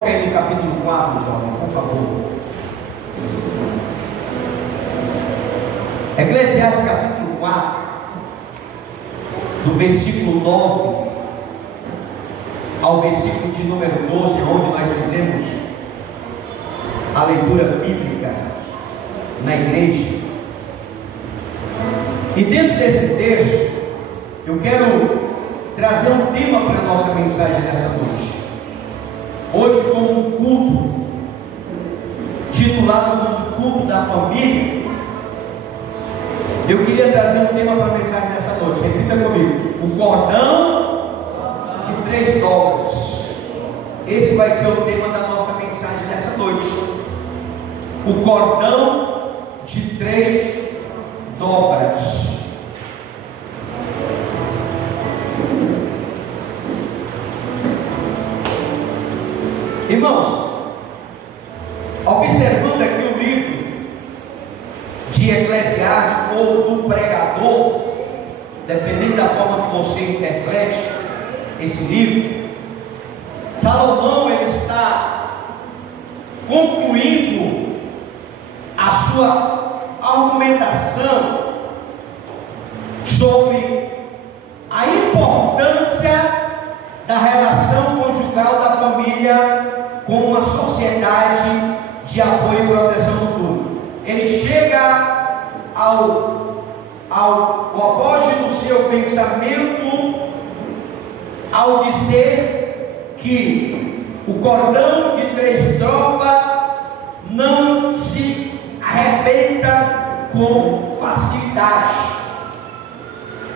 aí no capítulo 4, jovem, por favor. Eclesiastes capítulo 4, do versículo 9 ao versículo de número 12, onde nós fizemos a leitura bíblica na igreja. E dentro desse texto, eu quero trazer um tema para a nossa mensagem nessa noite. Hoje, como um culto, titulado como culto da família, eu queria trazer um tema para a mensagem nessa noite. Repita comigo: o cordão de 3 dobras. Esse vai ser o tema da nossa mensagem nessa noite. O cordão de 3 dobras. Irmãos, observando aqui o livro de Eclesiastes ou do pregador, dependendo da forma que você interprete esse livro, Salomão ele está concluindo a sua argumentação sobre a importância da relação conjugal da família com uma sociedade de apoio e proteção mútua. Ele chega ao apogeu do seu pensamento ao dizer que o cordão de 3 dobras não se arrebenta com facilidade.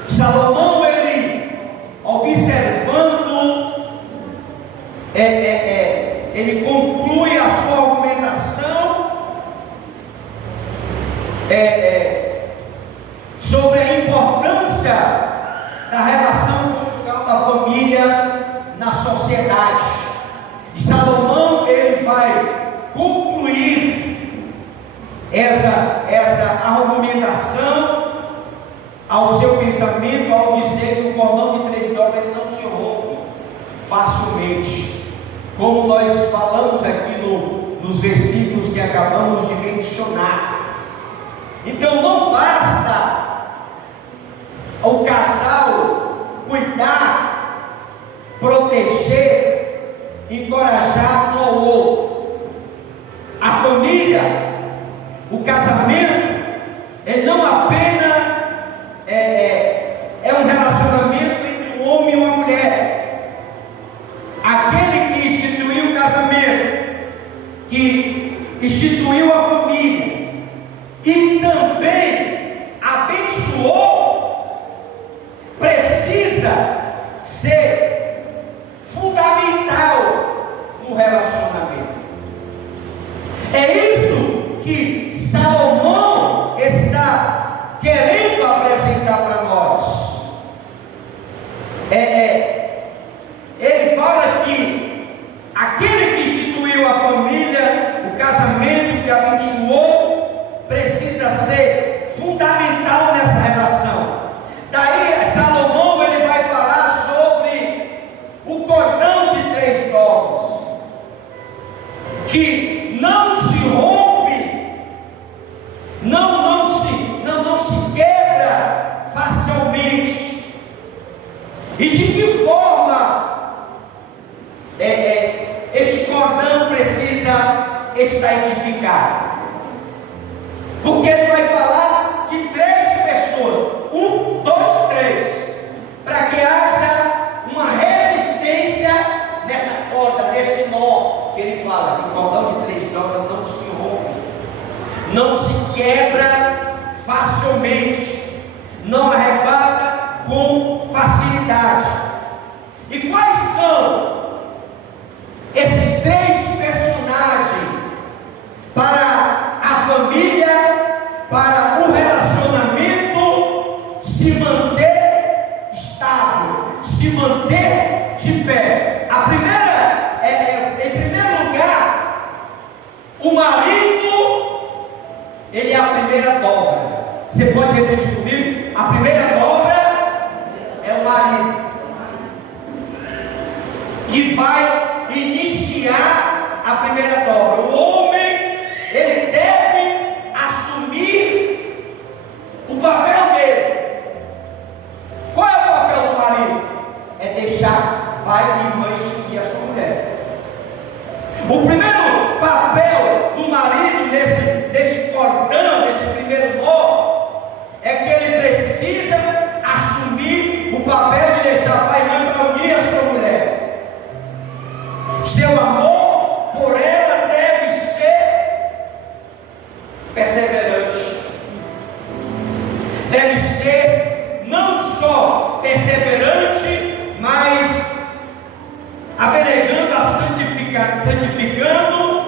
Salomão, ele observando, ele conclui a sua argumentação sobre a importância da relação conjugal da família na sociedade. E Salomão ele vai concluir essa argumentação ao seu pensamento ao dizer que o cordão de 3 dobras ele não se rompe facilmente, como nós falamos aqui nos versículos que acabamos de mencionar. Então não basta o casal cuidar, proteger, encorajar um ao outro. A família, o casamento, ele não apenas é um relacionamento entre um homem e uma mulher. Aquele que instituiu o casamento, que instituiu a família e também abençoou, precisa ser fundamental no relacionamento. É isso que Salomão está querendo apresentar para nós. Ele fala que aquele que instituiu a família, o casamento, que abençoou, precisa ser fundamental nessa relação. Daí Salomão ele vai falar sobre o cordão de 3 dobras, que não se rompe, não se quebra facilmente. E de que forma este cordão precisa estar edificado? Porque ele vai falar de 3 pessoas, 1, 2, 3, para que haja uma resistência nessa corda, nesse nó que ele fala, que o cordão de 3 dobras não se rompe, não se quebra facilmente, não arrebata com facilidade. E quais são esses 3 personagens para a família, para o relacionamento se manter estável, se manter de pé? A primeira, em primeiro lugar, o marido, ele é a primeira dobra. Você pode repetir comigo? A primeira dobra é o marido, que vai iniciar primeira dobra. O homem, ele deve assumir o papel dele. Qual é o papel do marido? É deixar pai e mãe seguir a sua mulher. O primeiro papel do marido nesse cordão, nesse primeiro nó, é que ele precisa assumir o papel de deixar pai e mãe para unir a sua mulher. Seu amor por ela deve ser perseverante. Deve ser não só perseverante, mas abnegando, santificando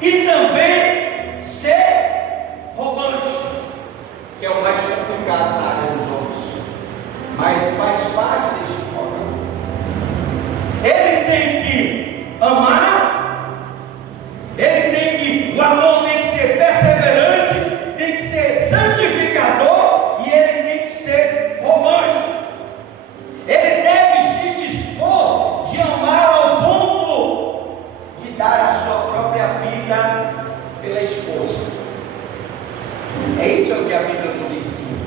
e também ser romântico, que é o mais complicado na área dos homens, mas faz parte desse programa. Ele tem que amar, o amor tem que ser perseverante, tem que ser santificador e ele tem que ser romântico. Ele deve se dispor de amar ao ponto de dar a sua própria vida pela esposa. É isso que a Bíblia nos ensina.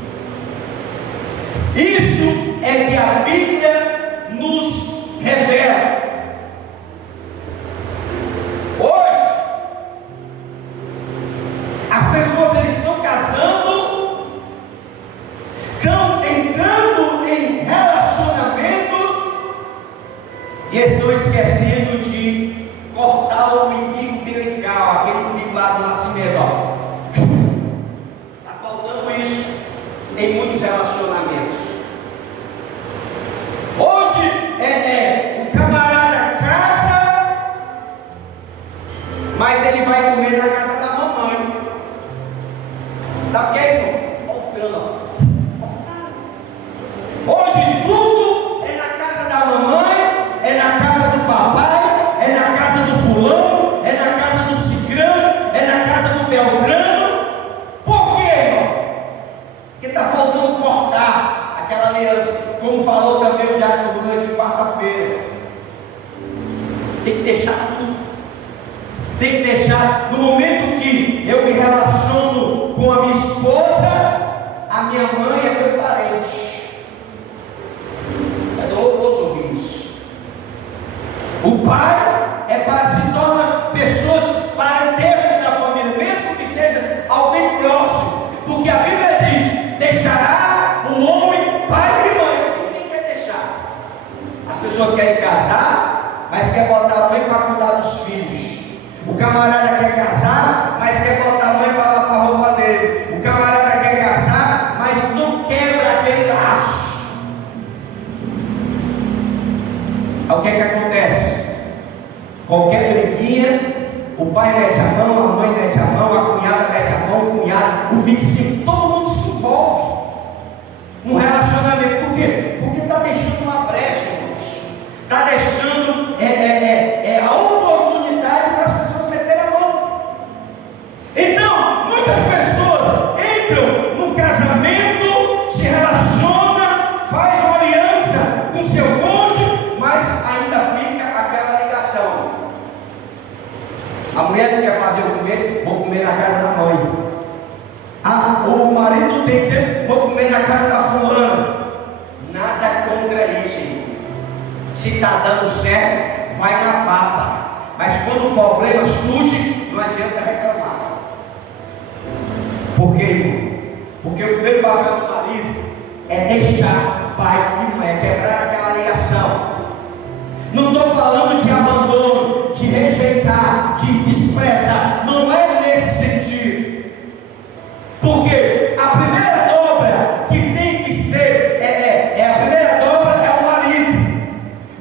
Isso é que a Bíblia nos revela. Hoje, as pessoas eles estão casando, estão entrando em relacionamentos e estão esquecendo de cortar o umbigo umbilical, aquele umbigo lá do nascimento, ó. Está faltando isso em muitos relacionamentos. Hoje o camarada casa, mas ele vai comer na casa da mamãe. Sabe o que é isso? Faltando, ó. Hoje tudo é na casa da mamãe, é na casa do papai, é na casa do fulano, é na casa do cicrano, é na casa do beltrano. Por quê, irmão? Porque está faltando cortar aquela aliança, como falou também o diácono Bruno aqui quarta-feira. Tem que deixar tudo. Tem que deixar. No momento que eu me relaciono com a minha esposa, a minha mãe é meu parente. É doloroso ouvir isso. O pai se torna pessoas parentescas da família, mesmo que seja alguém próximo, porque a Bíblia diz: deixará o homem pai e mãe. Ninguém quer deixar. As pessoas querem casar, mas quer botar a mãe para cuidar dos filhos. O camarada quer casar, mas quer botar a mãe para lavar a roupa dele. O camarada quer casar, mas não quebra aquele laço. O que acontece? Qualquer briguinha, o pai mete a mão, a mãe mete a mão, a cunhada mete a mão, o cunhado, o vizinho, todo mundo se envolve no relacionamento. Por quê? Porque está deixando uma brecha, irmãos. Está deixando a oportunidade para as pessoas meterem a mão. Então, muitas pessoas entram no casamento, se relacionam, faz uma aliança com seu cônjuge, mas ainda fica aquela ligação. A mulher não quer fazer eu comer, vou comer na casa da mãe. O marido não tem tempo, vou comer na casa da fulana. Nada contra isso, irmão. Se está dando certo, vai na papa. Mas quando o problema surge, não adianta reclamar. Por quê, irmão? Porque o primeiro papel do marido é deixar pai e mãe, é quebrar aquela ligação. Não estou falando de abandono, de rejeitar, de desprezar. Não é nesse sentido. Porque a primeira dobra que tem que ser, a primeira dobra é o marido.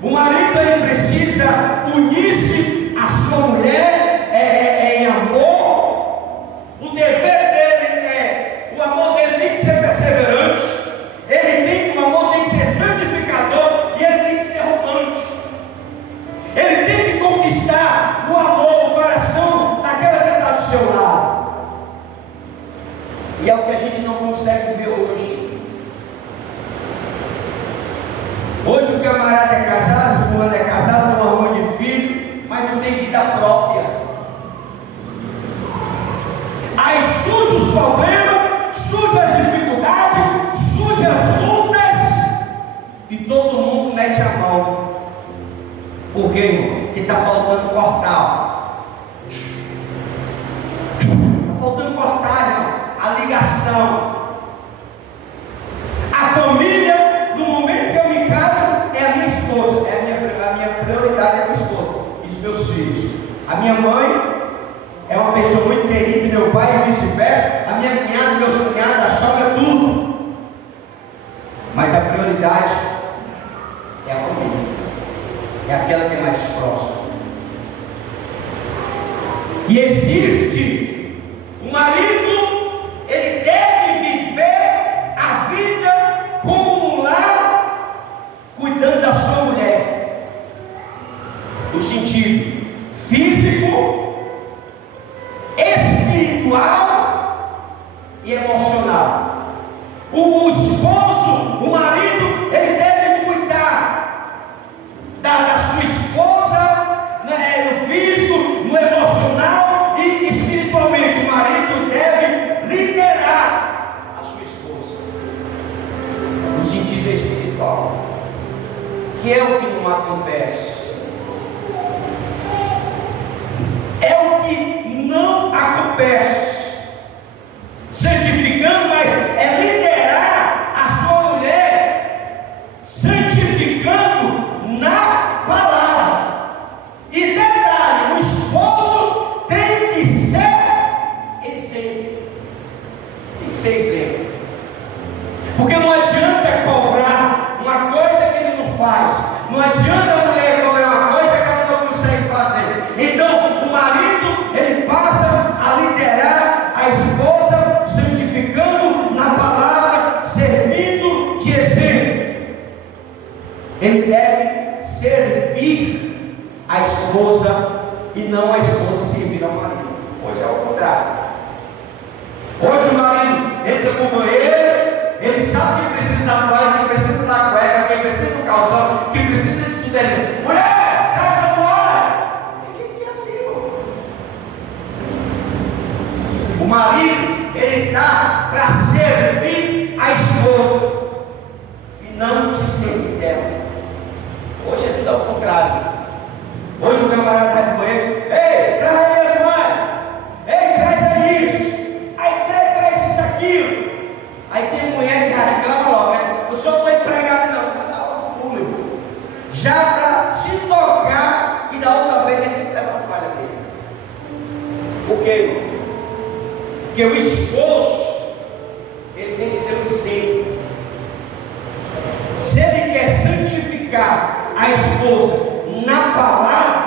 O marido ele precisa unir-se à sua mulher em amor. O dever dele o amor dele tem que ser perseverante. O amor tem que ser santificador e ele tem que ser romântico. Ele tem que conquistar o amor, o coração daquela que está do seu lado. E é o que a gente não consegue ver hoje. Hoje o camarada é casado, o fulano é casado, tem uma rua de filho, mas não tem vida própria. Por quê, irmão? Que está faltando cortar. Está faltando cortar, irmão, a ligação. A família, no momento que eu me caso, é a minha esposa. É a minha prioridade é a minha esposa e os meus filhos. A minha mãe é uma pessoa muito querida, meu pai e vice-versa. A minha cunhada, meus cunhados, a sogra, tudo. Mas a prioridade é a família. É aquela que é mais próxima. E existe o marido, ele deve viver a vida como um lar, cuidando da sua mulher, no sentido físico, espiritual e emocional. O esposo, o marido, ele deve cuidar da sua esposa, né, no físico, no emocional e espiritualmente. O marido deve liderar a sua esposa no sentido espiritual, que é o que não acontece. É o que não acontece. Santificando, mas é liderar a sua mulher, santificando na palavra. E detalhe, o esposo tem que ser exemplo. Tem que ser exemplo. Porque não adianta cobrar uma coisa que ele não faz. Não adianta a mulher cobrar uma coisa que ela não consegue fazer. Então, o marido, ele passa a liderar a esposa, santificando na palavra, servindo de exemplo. Ele deve servir a esposa e não a esposa servir ao marido. Hoje é o contrário. Hoje o marido entra para o banheiro, ele sabe que precisa da toalha, que precisa da cueca, que precisa do calção, que precisa de tudo. Ele, mulher, traz a toalha. Que é assim, irmão? O marido, ele está para servir a esposa e não se servir dela. Hoje é tudo ao contrário. Hoje o camarada vai para o banheiro, ei, traz a minha toalha, ei, traz aí isso, aí traz isso, aquilo. Aí tem mulher que reclama logo, né? Eu só não estou empregado, não, está logo público. Já para se tocar que da outra vez ele tem que levar a toalha dele. Por quê, irmão? Porque o esposo, ele tem que ser um exemplo. Se ele quer santificar a esposa na palavra,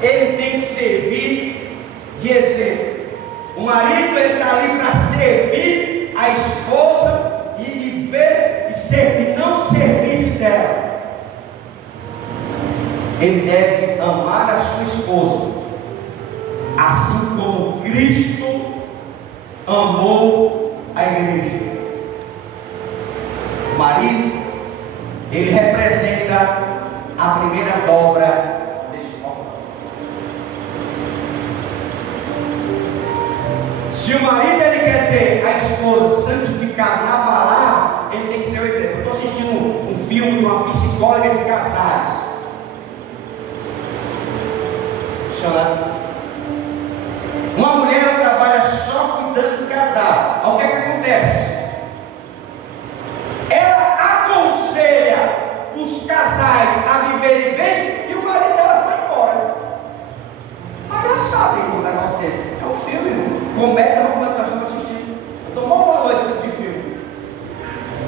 ele tem que servir de exemplo. O marido, ele está ali para servir a esposa e ver e servir, não servir dela. Ele deve amar a sua esposa, assim como Cristo amou a igreja. O marido, ele representa a primeira dobra desse cordão. Se o marido ele quer ter a esposa santificada na palavra, ele tem que ser o exemplo. Eu estou assistindo um filme de uma psicóloga de casais. Uma mulher ela trabalha só cuidando do casal. Aí o que é que acontece? Ela aconselha os casais a viverem bem e o marido dela foi embora. Palhaçada, irmão, um negócio desse. É um filme, irmão. Comédia romântica, nós estamos assistindo. Eu dou bom valor a esse tipo de filme.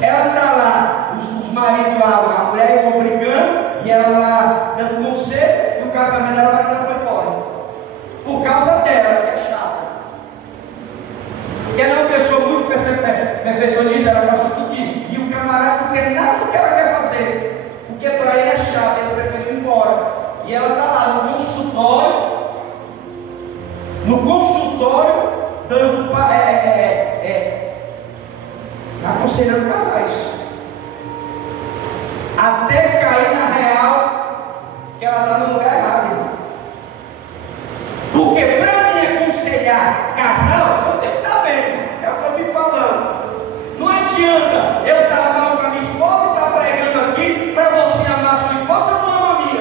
Ela está lá, os maridos lá, a mulher ficou brigando e ela lá dando conselho e o casamento dela, o marido dela foi embora. Por causa dela, que é chata. Porque ela é uma pessoa muito perfeccionista, ela gosta de tudo e o camarada não quer nada do que ela quer fazer. Porque para ele é chato, ele prefere ir embora. E ela está lá no consultório, dando aconselhando casais. Até cair na real que ela está no lugar errado, irmão. Porque para mim aconselhar casal, eu tenho que estar bem. É o que eu vim falando. Não adianta eu estar mal com a minha esposa e estar pregando aqui para você amar a sua esposa, eu não amo a minha.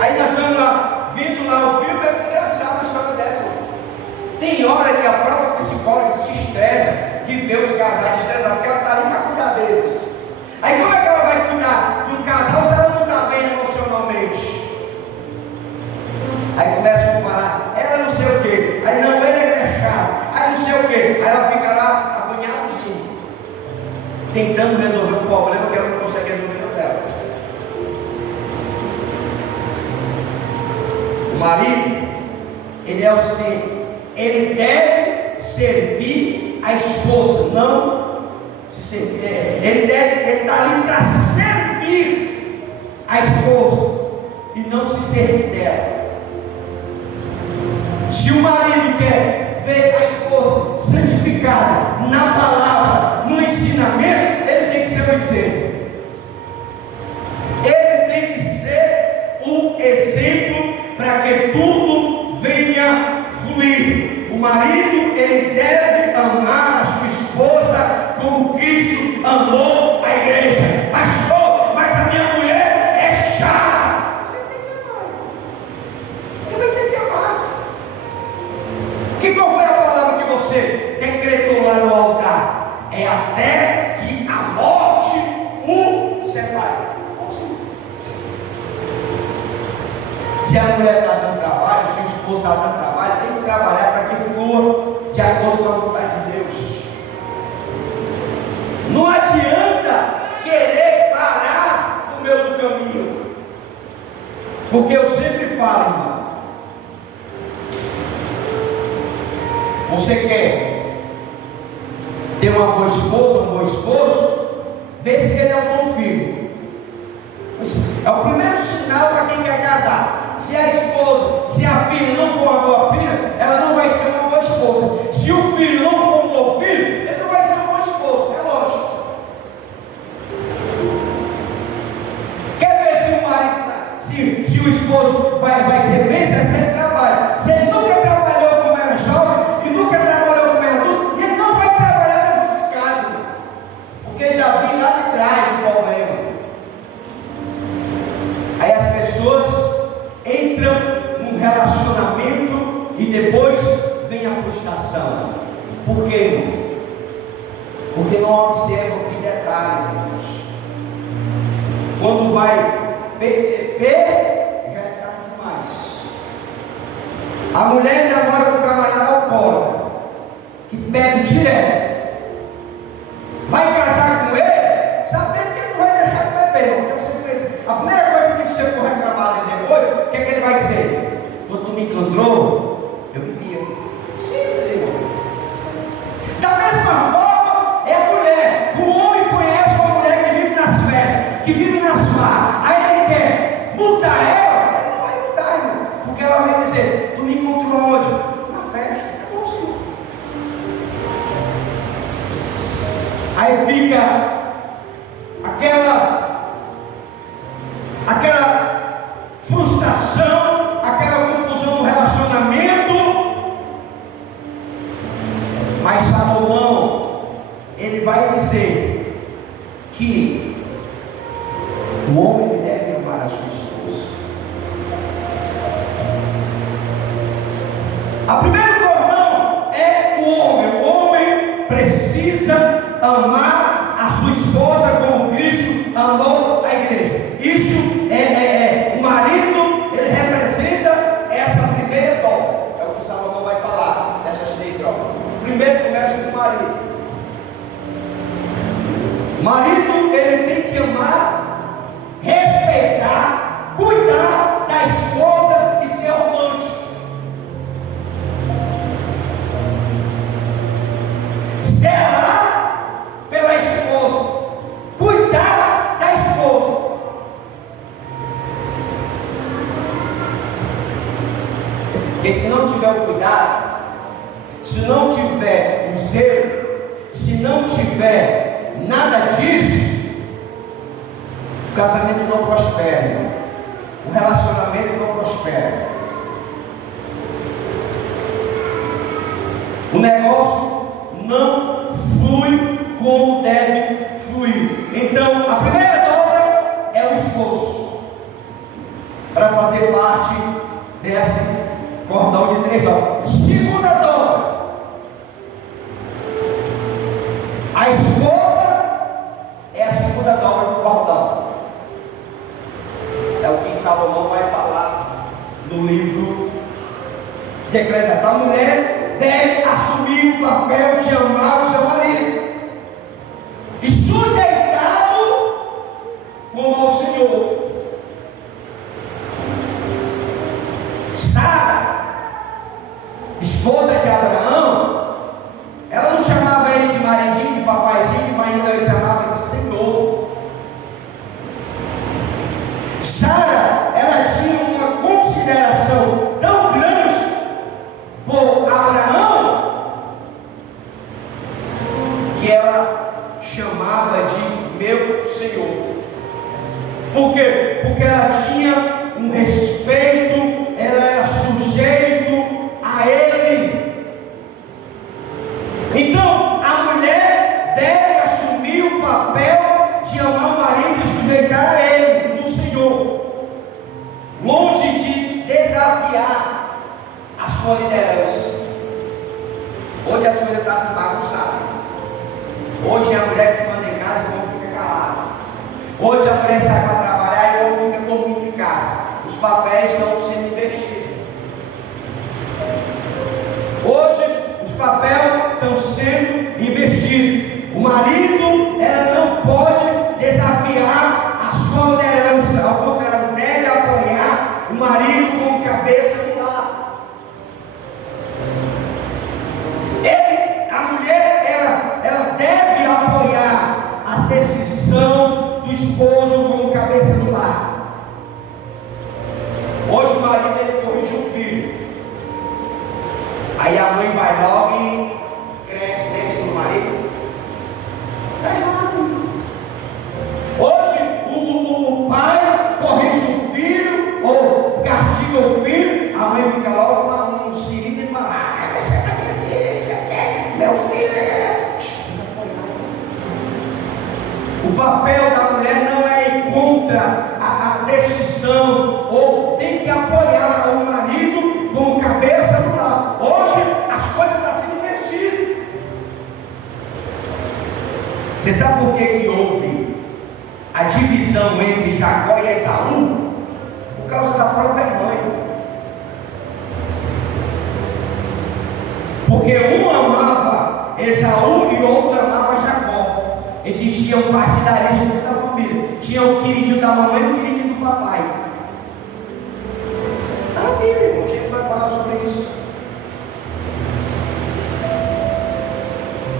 Aí nós estamos lá, vendo lá o filme, é engraçado a história dessa. Tem hora que a própria psicóloga se estressa de ver os casais estressados, porque ela está ali para cuidar deles. Aí como é que ela vai cuidar de um casal se ela não está bem emocionalmente? Aí começam a falar, ela não sei o que, aí não, ele é chato, aí não sei o que, aí ela fica lá agoniadozinha, tentando resolver um problema que ela não consegue resolver no dela. O marido, ele é o centro, ele deve servir a esposa, não se servir, ele está ali para servir a esposa e não se servir dela. Se o marido quer ver a esposa santificada na palavra, no ensinamento, ele tem que ser o exemplo. Ele tem que ser o exemplo para que tudo venha fluir. O marido, ele deve amar a sua esposa como Cristo amou a igreja. Pastor, mas a minha mulher é chata. Você tem que amar. Ele tem que amar. Qual foi a palavra que você decretou lá no altar? É até que a morte o separe. Se a mulher está dando trabalho, se o esposo está dando trabalho, tem que trabalhar para que flua de acordo com a vontade de Deus. Não adianta querer parar no meio do caminho, porque eu sempre falo, irmão, você quer ter uma boa esposa, um bom esposo, vê se ele é um bom filho. É o primeiro sinal para quem quer casar. Se a esposa, se a filha não for uma boa filha, ela não vai ser uma boa esposa. Se o filho não for um bom filho, ele não vai ser um bom esposo, é lógico. Quer ver se o marido, se o esposo vai ser bem, se ele trabalha. Se ele nunca trabalhou como era jovem e nunca trabalhou como era adulto, ele não vai trabalhar depois que casa, porque já vem lá de trás o problema. Aí as pessoas entram num relacionamento e depois vem a frustração. Por quê? Porque não observam os detalhes, irmãos. Quando vai perceber, já é tarde demais. A mulher namora com o camarada alcoólatra, que bebe direto. Vai casar com ele, sabendo que ele não vai deixar de beber, porque você pensa, a primeira coisa que você for reclamar dele depois, o que é que ele vai dizer? Quando tu me encontrou, eu bebia. Simples, irmão. Da mesma forma é a mulher. O homem conhece uma mulher que vive nas festas, que vive nas farras. Aí ele quer mudar ela, ele não vai mudar, irmão, porque ela vai dizer, tu me encontrou onde? Na festa. É bom, senhor. Aí fica aquela frustração, aquela confusão no relacionamento. Mas Salomão, ele vai dizer que o homem ele deve amar a sua esposa. A primeira cordão é o homem. O homem precisa amar a sua esposa como Cristo amou a igreja. Isso o marido, ele representa essa primeira troca. É o que Salomão vai falar nessas 3 trocas. Primeiro começa com o marido. O marido, ele tem que amar, respeitar, cuidar da esposa e ser romântico. Zelar pela esposa, cuidar da esposa. Porque se não tiver o cuidado, se não tiver o zelo, se não tiver nada disso, o casamento não prospera, o relacionamento não prospera, o negócio não flui como deve fluir. Então, a primeira dobra é o esposo. para fazer parte desse cordão de 3 dobras. Segunda dobra, a esposa é a segunda dobra do cordão. É o que Salomão vai falar no livro de Eclesiastes. A mulher deve assumir o papel de amar o seu marido e sujeitá-lo como ao Senhor. Sara, esposa de Abraão, ela não chamava ele de maridinho, de papaizinho, mas ainda ele chamava de Senhor. Sara, ela tinha uma consideração tão grande por Abraão que ela chamava de meu Senhor. Por quê? Porque ela tinha um respeito, ela era sujeito a ele. Então a mulher deve assumir o papel de amar o marido e sujeitar a ele no Senhor, longe de desafiar a sua liderança. Hoje as coisas estão se bagunçadas. Hoje é a mulher que manda em casa e o homem fica calado. Hoje a mulher sai para trabalhar e o homem fica dormindo em casa. Os papéis estão sendo invertidos. Hoje os papéis estão sendo invertidos. O marido, ela não pode desafiar a sua liderança. Ao contrário, deve apoiar o marido como cabeça do lar. A mulher, ela deve apoiar a decisão do esposo como cabeça do lar. Hoje o marido, ele corrige o filho. Aí a mãe vai logo e cresce desse no marido. Está errado. Hoje o pai corrige o filho ou castiga o filho. A mãe fica logo com um sirido e fala: meu filho. O papel da mulher não é ir contra a decisão, ou tem que apoiar o marido como cabeça do lar. Hoje as coisas estão sendo invertidas. Você sabe por que houve a divisão entre Jacó e Esaú? Por causa da própria mãe. Porque um amava Esaú e o outro amava Jacó. Existia um partidarismo dentro da família. Tinha o queridinho da mamãe e o queridinho do papai. Está na Bíblia, irmão. A gente vai falar sobre isso.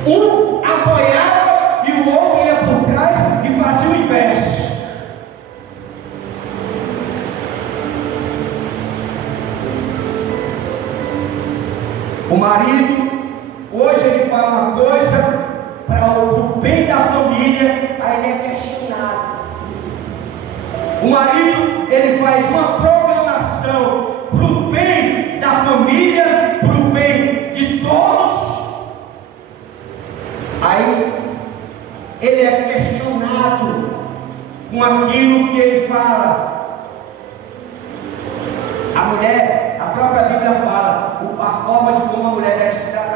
Um apoiava e o outro ia por trás e fazia o inverso. O marido, hoje ele fala uma coisa para o bem da família, aí ele é questionado. O marido, ele faz uma programação para o bem da família, para o bem de todos. Aí ele é questionado com aquilo que ele fala. A mulher, a própria Bíblia fala a forma de como a mulher deve se tratar.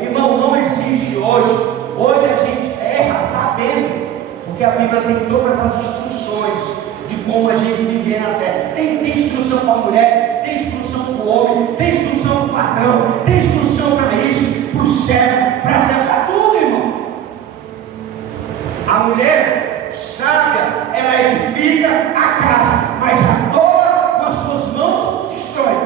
Irmão, não existe hoje. Hoje a gente erra sabendo, porque a Bíblia tem todas as instruções de como a gente viver na terra. Tem instrução para a mulher, tem instrução para o homem, tem instrução para o patrão, tem instrução para isso, para o servo, para acertar tudo, irmão. A mulher sábia, ela edifica a casa, mas a tola com as suas mãos destrói.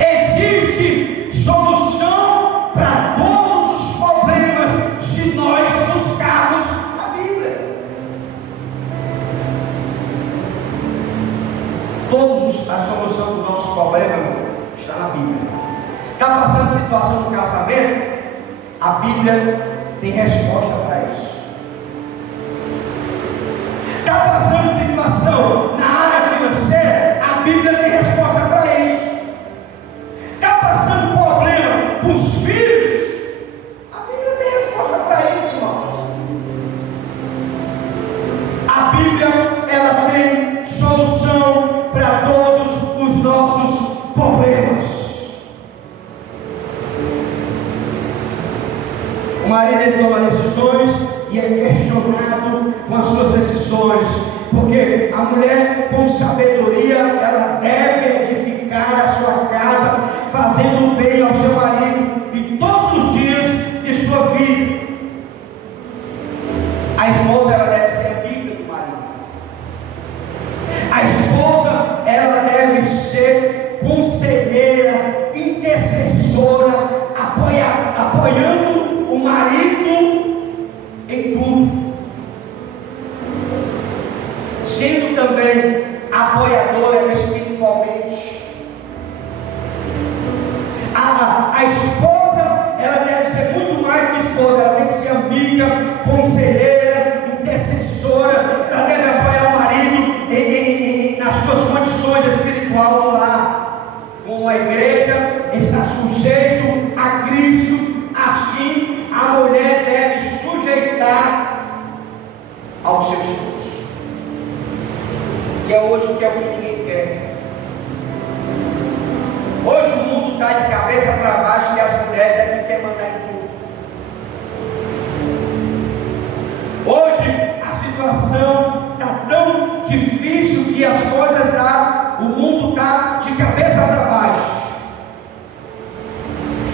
Existe solução para todos os problemas se nós buscarmos a Bíblia. A solução dos nossos problemas está na Bíblia. Está passando situação no casamento? A Bíblia tem resposta para isso. Está passando situação na área financeira? A Bíblia tem resposta para isso. Está passando problema com os filhos? A Bíblia tem resposta para isso, irmão. A Bíblia, ela solução para todos os nossos problemas. O marido ele toma decisões e é questionado com as suas decisões, porque a mulher com sabedoria ela deve edificar a sua casa, fazendo bem ao seu marido e todos os dias de sua vida. A esposa ela deve ser amiga do marido. A esposa ela deve ser conselheira, intercessora, apoiando o marido em tudo, sendo também apoiadora espiritualmente. A esposa ela deve ser muito mais que esposa, ela tem que ser amiga, conselheira, intercessora, ela deve apoiar o marido nas suas condições espirituais do lar. Como a igreja está sujeito a Cristo, assim a mulher deve sujeitar ao seu esposo, que é hoje o que ninguém quer. Hoje o mundo está de cabeça para baixo e as mulheres é quem quer mandar em tudo. Hoje a situação está tão difícil que as coisas o mundo está de cabeça para baixo,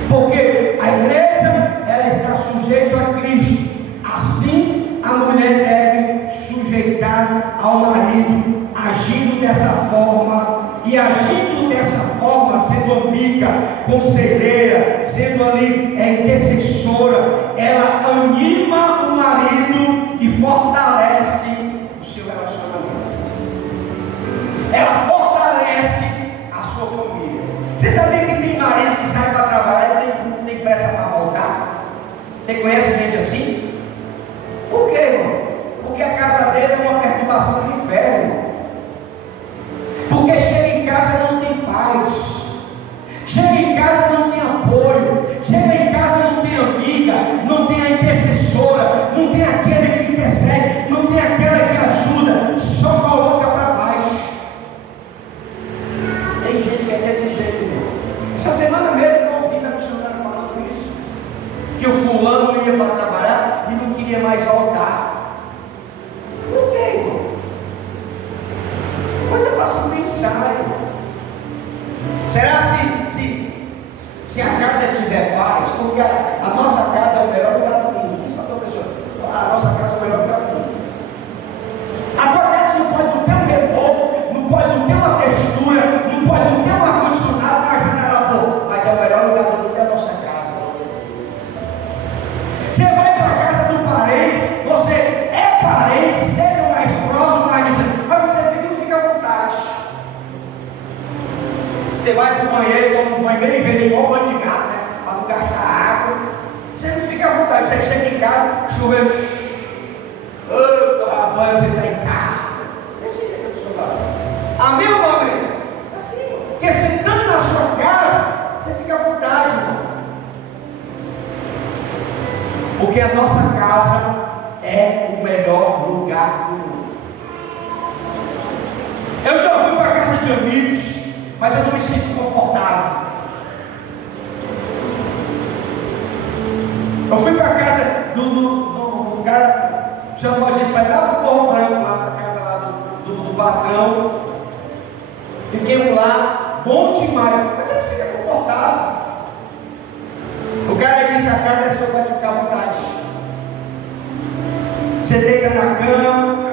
porque a igreja ela está sujeita a Cristo. Assim a mulher deve sujeitar ao marido, agindo dessa forma, e agindo dessa forma, sendo amiga, conselheira, sendo ali intercessora, ela anima o marido e fortalece o seu relacionamento. Ela fortalece a sua família. Você sabia que tem marido que sai para trabalhar e não tem pressa para voltar? Você conhece gente assim? Por quê, irmão? Porque a casa dele é uma perturbação do inferno. Porque chega em casa não tem paz, chega em casa não tem apoio, chega em casa não tem amiga, não tem a intercessora, não tem aquele que intercede, não tem aquela que ajuda, só coloca para baixo. Tem gente que é desse jeito, irmão. Essa semana mesmo eu ouvi a missionária falando isso, que o fulano não ia para trabalhar e não queria mais voltar. Por quê, irmão? Coisa para se pensar, irmão. Será se a casa tiver paz? Porque a nossa casa é o melhor lugar do mundo. Isso para a pessoa. A nossa casa é o melhor lugar do mundo. A tua casa não pode não ter um reboco, não pode não ter uma textura, não pode não ter um ar-condicionado, uma janela boa, mas é o melhor lugar do mundo, é a nossa casa. Você vai para a casa do parente, você é parente, seja mais próximo, mais distante, mas você não fica à vontade. Você vai para o banheiro, toma um banho, ele vem igual banho de gato, né? Para não gastar água. Você não fica à vontade. Você chega em casa, chuveiro. Ô, rapaz, você está em casa. É assim que a pessoa fala. Amém ou não amém? É assim, irmão. Porque sentando na sua casa, você fica à vontade, irmão. Porque a nossa casa é o melhor lugar do mundo. Eu já fui para a casa de amigos, mas eu não me sinto confortável. Eu fui para a casa do cara, chamou a gente para ir lá para o Morro Branco, lá para a casa lá do patrão. Fiquemos lá, bom demais, mas você não fica confortável. O cara disse: a casa é sua, vai ficar à vontade. Você deita na cama,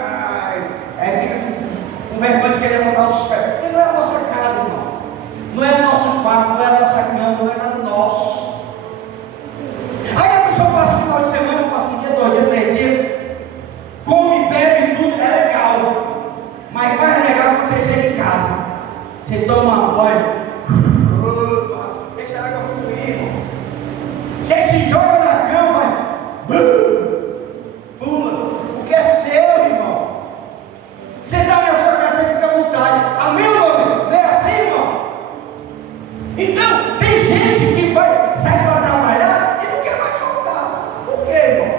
aí fica com vergonha de querer botar os pés. Porque não é a nossa casa, irmão. Não é o nosso quarto, não é a nossa cama, não é nada nosso. Aí a pessoa passa o final de semana, passa um dia, 2 dias, 3 dias, come, bebe, tudo, é legal. Mas mais legal é quando você chega em casa. Você toma banho, deixa a água fluir, irmão. Você se joga na cama, vai, pula, porque é seu, irmão. Você está na sua casa, você fica à vontade. Amém ou não, amém? Não é assim, irmão? Então, tem gente que sai para trabalhar e não quer mais voltar. Por quê, irmão?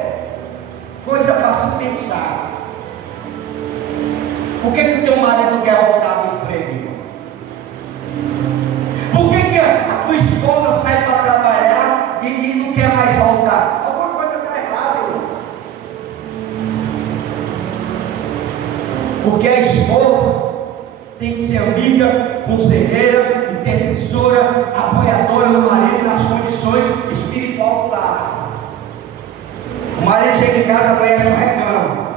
Coisa para se pensar. Por que o teu marido não quer voltar do emprego, irmão? Por que a tua esposa sai para trabalhar e não quer mais voltar? Alguma coisa está errada, irmão. Porque a esposa tem que ser amiga, conselheira, intercessora, apoiadora do marido nas condições espirituais do lar. O marido chega em casa, a mulher só reclama.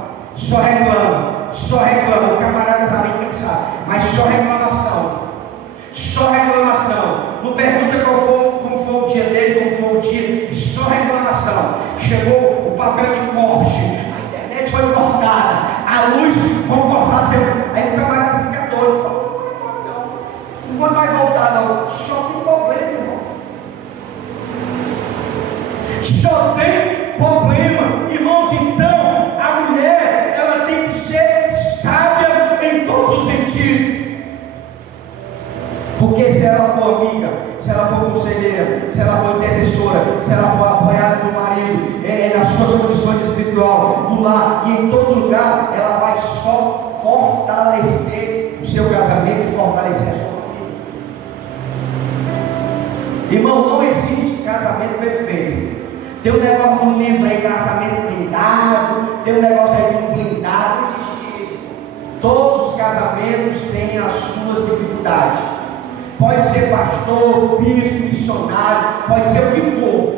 O camarada está bem cansado, mas só reclamação. Não pergunta como foi o dia dele, como foi o dia, só reclamação. Chegou o papel de corte, a internet foi cortada, a luz foi cortar sempre. Aí o camarada fica doido. Não vai mais voltar não. Só tem problema, irmão. Só tem problema, irmãos. Então a mulher, ela tem que ser sábia em todos os sentidos. Porque se ela for amiga, se ela for conselheira, se ela for intercessora, se ela for apoiada do marido, nas suas condições espirituais, do lar e em todo lugar, ela vai só fortalecer o seu casamento e fortalecer a sua família. Irmão, não existe casamento perfeito. Tem um negócio do livro aí, casamento blindado, tem um negócio aí do blindado, não existe isso. Todos os casamentos têm as suas dificuldades. Pode ser pastor, bispo, missionário, pode ser o que for,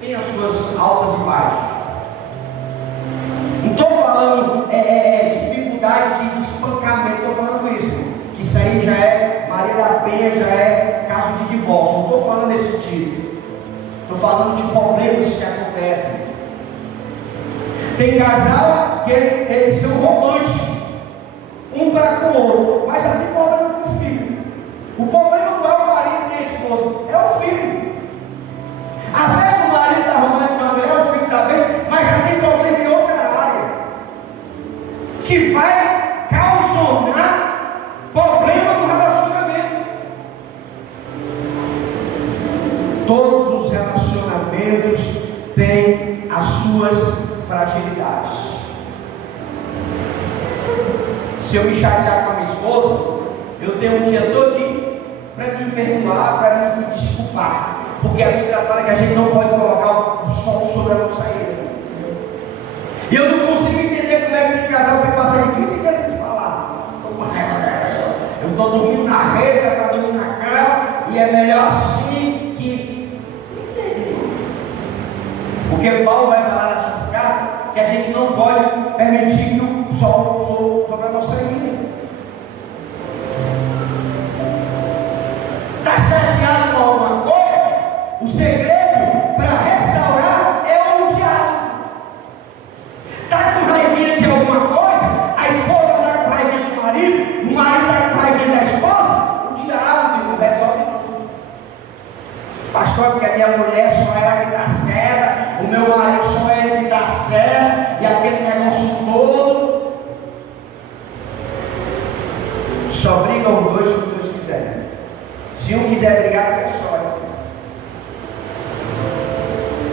tem as suas altas e baixas. Não estou falando dificuldade de espancamento, estou falando isso, que isso aí já é Maria da Penha, já é caso de divórcio. Não estou falando desse tipo, estou falando de problemas que acontecem. Tem casal que eles são românticos, um para com o outro, mas já tem problema com o filho. O problema não é o marido nem a esposa, é o filho. Às vezes o marido está romântico com a mulher, o filho está bem, mas já tem problema em outra área, que vai causar problema no relacionamento. Todos os relacionamentos têm as suas fragilidades. Se eu me chatear com a minha esposa, eu tenho um dia todinho para me perdoar, para me desculpar, porque a Bíblia fala que a gente não pode colocar o sol sobre a nossa ira. E eu não consigo entender como é que tem casal que passa de 15 dias sem falar. Estou com raiva dela, eu estou dormindo na rede, ela está dormindo na cama, e é melhor assim que. Porque Paulo vai falar nas suas cartas que a gente não pode permitir que o sol sobre a nossa ira. Está chateado com alguma coisa? O segredo para restaurar é o diálogo. Está com raivinha de alguma coisa? A esposa está com raivinha do marido? O marido está com raivinha da esposa? O diálogo não resolve tudo. Pastor, porque a minha mulher só é ela que está certa, o meu marido só é ele que está certo, e aquele negócio todo. Só brigam os dois se Deus quiser. Se um quiser brigar, é só.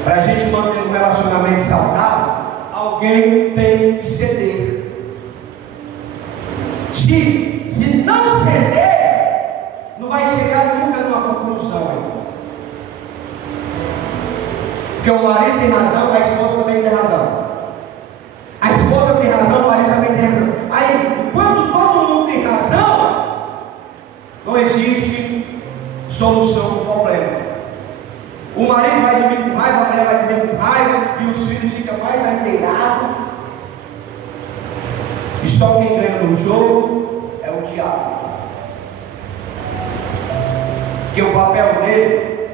Para a gente manter um relacionamento saudável, alguém tem que ceder. Se não ceder, não vai chegar nunca numa conclusão. Porque o marido tem razão, a esposa também tem razão. A esposa tem razão, o marido também tem razão. Aí, quando todo mundo tem razão, não existe solução do problema. O marido vai dormir com raiva, a mulher vai dormir com raiva, e os filhos ficam mais ainteirados. E só quem ganha no jogo é o diabo. Porque o papel dele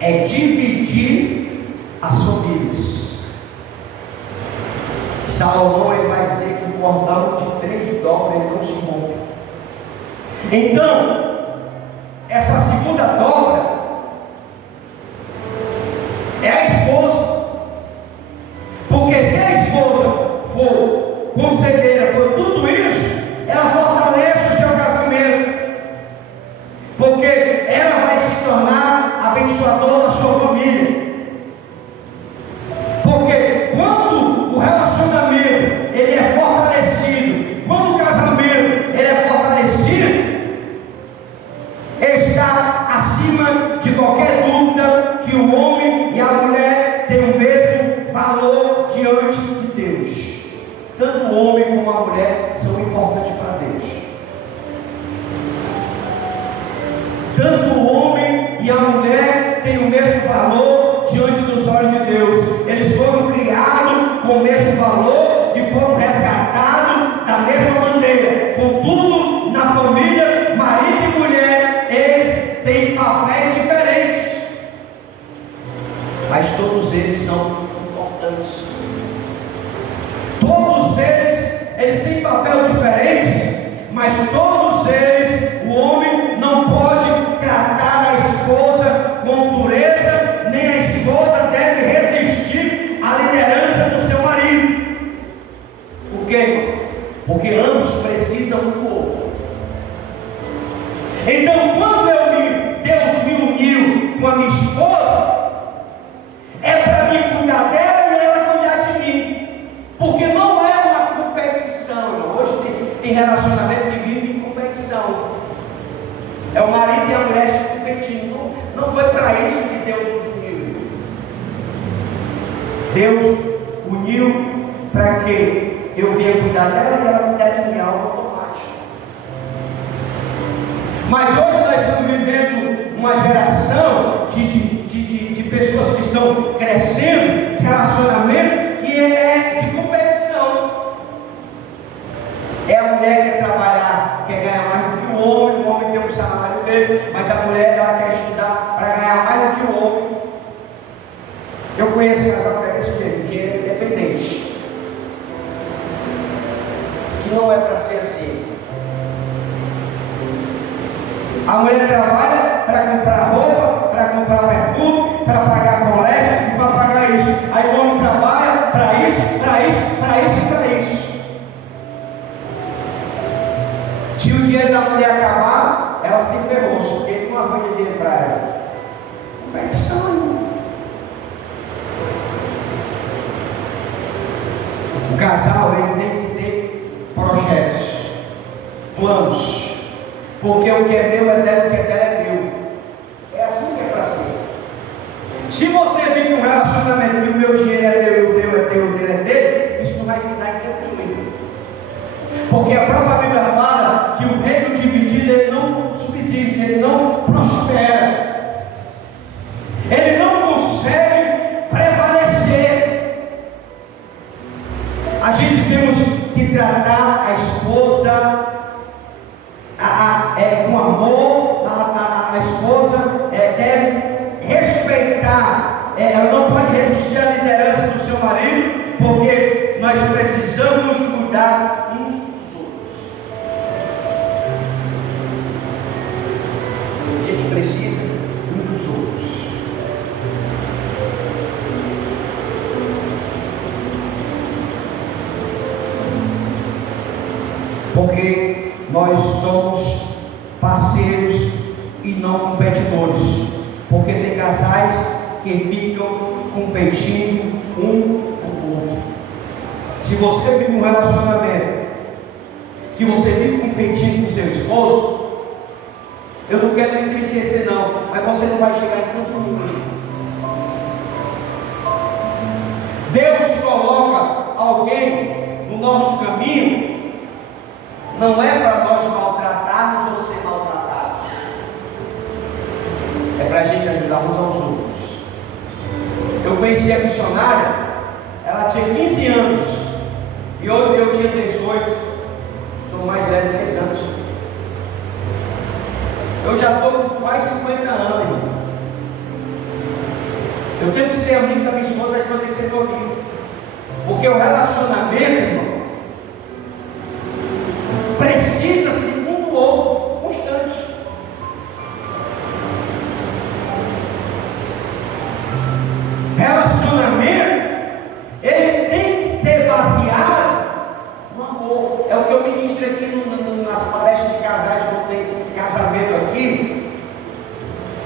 é dividir as famílias. Salomão ele vai dizer que o cordão de 3 dobras ele não se rompe. Então, essa segunda dobra é a esposa. Porque se a esposa for conselheira, for tudo isso, ela fortalece o seu casamento. Porque ela vai se tornar abençoadora da sua família. Porque quando o relacionamento ele é fortalecido, quando o casamento o homem e a mulher têm o mesmo valor diante de Deus. Tanto o homem como a mulher são importantes para Deus. Tanto o homem e a mulher têm o mesmo valor diante dos olhos de Deus. Eles foram criados com o mesmo valor e foram resgatados da mesma maneira. Contudo, na família, marido e mulher, eles têm papéis diferentes, mas todos eles são importantes. Todos eles têm papel diferente, mas todos eles, o homem não pode tratar a esposa com dureza, nem a esposa deve resistir à liderança do seu marido. Por quê? Porque ambos precisam um do outro. Então, quando Deus me uniu com a minha esposa, é para mim cuidar dela e ela cuidar de mim, porque não é uma competição, irmão. Hoje tem relacionamento que vive em competição, é o marido e a mulher se competindo. Não foi para isso que Deus nos uniu. Deus uniu para que eu venha cuidar dela e ela cuidar de mim, algo automático. Mas hoje nós estamos vivendo uma geração de pessoas que estão crescendo, relacionamento que é de competição. É a mulher que quer trabalhar, quer ganhar mais do que o homem tem um salário dele, mas a mulher ela quer estudar para ganhar mais do que o homem. Eu conheço casal que é desse jeito, dinheiro é independente, que não é para ser assim. A mulher trabalha para comprar roupa, para comprar perfume, para pagar colégio e para pagar isso. Aí o homem trabalha para isso, para isso, para isso e para isso. Se o dinheiro da mulher acabar, ela se ferrou, porque ele não arranja dinheiro para ela. Competição, irmão. O casal ele tem que ter projetos, planos, porque o que é meu é dela, o que é dela é meu. É assim que é para ser. Se você vive um relacionamento que o meu dinheiro é teu, o teu é teu, o dele é dele, isso não vai ficar em tempo nenhum. Porque a própria Bíblia fala que o reino dividido ele não subsiste, ele não prospera, ele não consegue prevalecer. A gente temos que tratar a esposa com amor. A esposa deve respeitar, ela não pode resistir à liderança do seu marido, porque nós precisamos cuidar uns dos outros. A gente precisa uns dos outros. Porque nós somos parceiros e não competidores. Porque tem casais que ficam competindo um com o outro. Se você vive um relacionamento que você vive competindo com seu esposo, eu não quero entristecer não, mas você não vai chegar em canto nenhum. Deus coloca alguém no nosso caminho, não é para nós maltratarmos ou ser maltratados, é para a gente ajudar uns aos outros. Eu conheci a missionária, ela tinha 15 anos, e hoje eu tinha 18, sou mais velho, 10 anos. Eu já estou com quase 50 anos, irmão. Eu tenho que ser amigo da minha esposa, mas eu tenho que ser meu amigo. Porque o relacionamento, irmão, precisa-se um do outro, constante. Relacionamento, ele tem que ser baseado no amor. É o que eu ministro aqui nas palestras de casais, quando tem casamento aqui.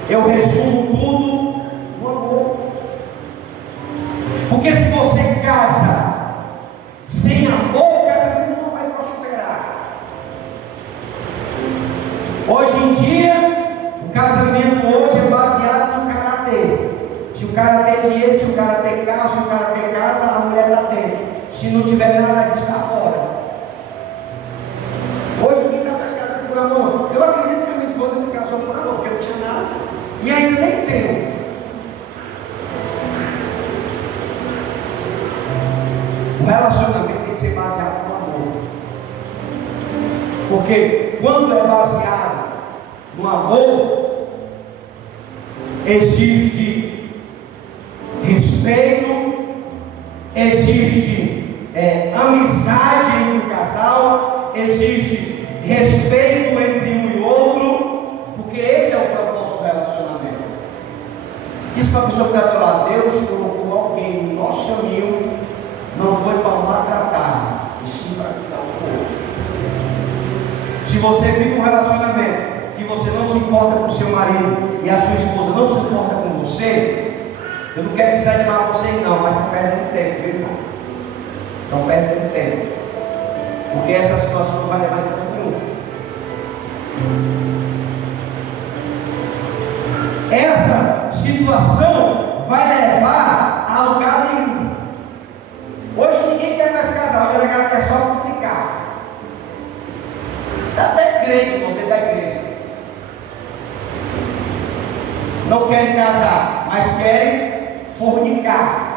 Eu resumo tudo no amor. Porque se você casa sem amor, o casamento não vai prosperar. Hoje em dia, o casamento hoje é baseado no caráter. dinheiro, se o cara tem carro, se o cara tem casa, a mulher está dentro. Se não tiver nada, está fora. Hoje ninguém está mais casado por amor. Eu acredito que a minha esposa me casou por amor, porque eu não tinha nada e ainda nem tenho. O relacionamento tem que ser baseado no amor. Porque quando é baseado no amor, existe respeito, existe amizade entre o casal, existe respeito entre um e outro, porque esse é o propósito do relacionamento. Isso para a pessoa que está do lado, Deus colocou alguém no nosso caminho, não foi para maltratar, e sim para cuidar um do outro. Se você vive um relacionamento que você não se importa com o seu marido e a sua esposa não se importa com você, eu não quero desanimar vocês não, mas estão perdendo tempo, viu, irmão? Estão perdendo tempo, porque essa situação não vai levar em tempo nenhum. Essa situação vai levar a lugar nenhum. Hoje ninguém quer mais casar, hoje a galera quer só ficar. Está até crente, irmão, dentro da igreja. Não querem casar, mas querem fornicar.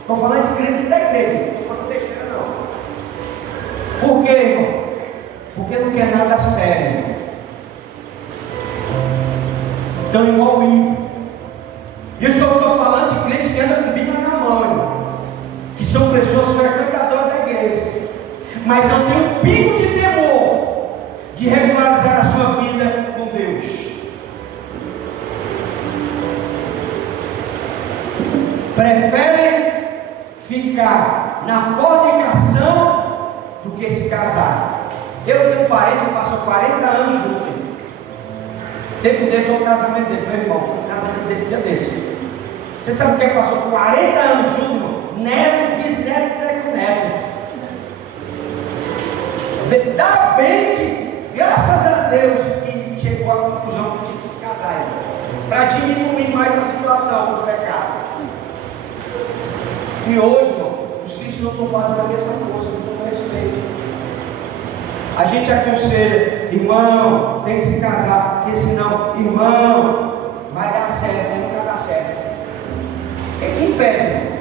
Estou falando de crente dentro da igreja, não estou falando besteira não. Por quê, irmão? Porque não quer nada sério. Então, igual o ímpio. Isso eu estou falando de crente que anda com Bíblia na mão, irmão. Que são pessoas frequentadoras da igreja, mas não tem um pingo de temor de regularizar a sua vida com Deus. Preferem ficar na fornicação do que se casar. Eu tenho um parente que passou 40 anos junto. Tempo desse foi o casamento dele, meu irmão. Foi o casamento dele dia desse. Você sabe quem passou 40 anos junto, irmão? Neto, bisneto, treco-neto. Dá bem que, graças a Deus, que chegou à conclusão que tinha que se casar, para diminuir mais a situação do pecado. E hoje, irmão, os cristãos não estão fazendo a mesma coisa, não estão respeito. A gente aconselha, irmão, tem que se casar, porque senão, irmão, vai dar certo, nunca dá certo. O que é que impede, irmão?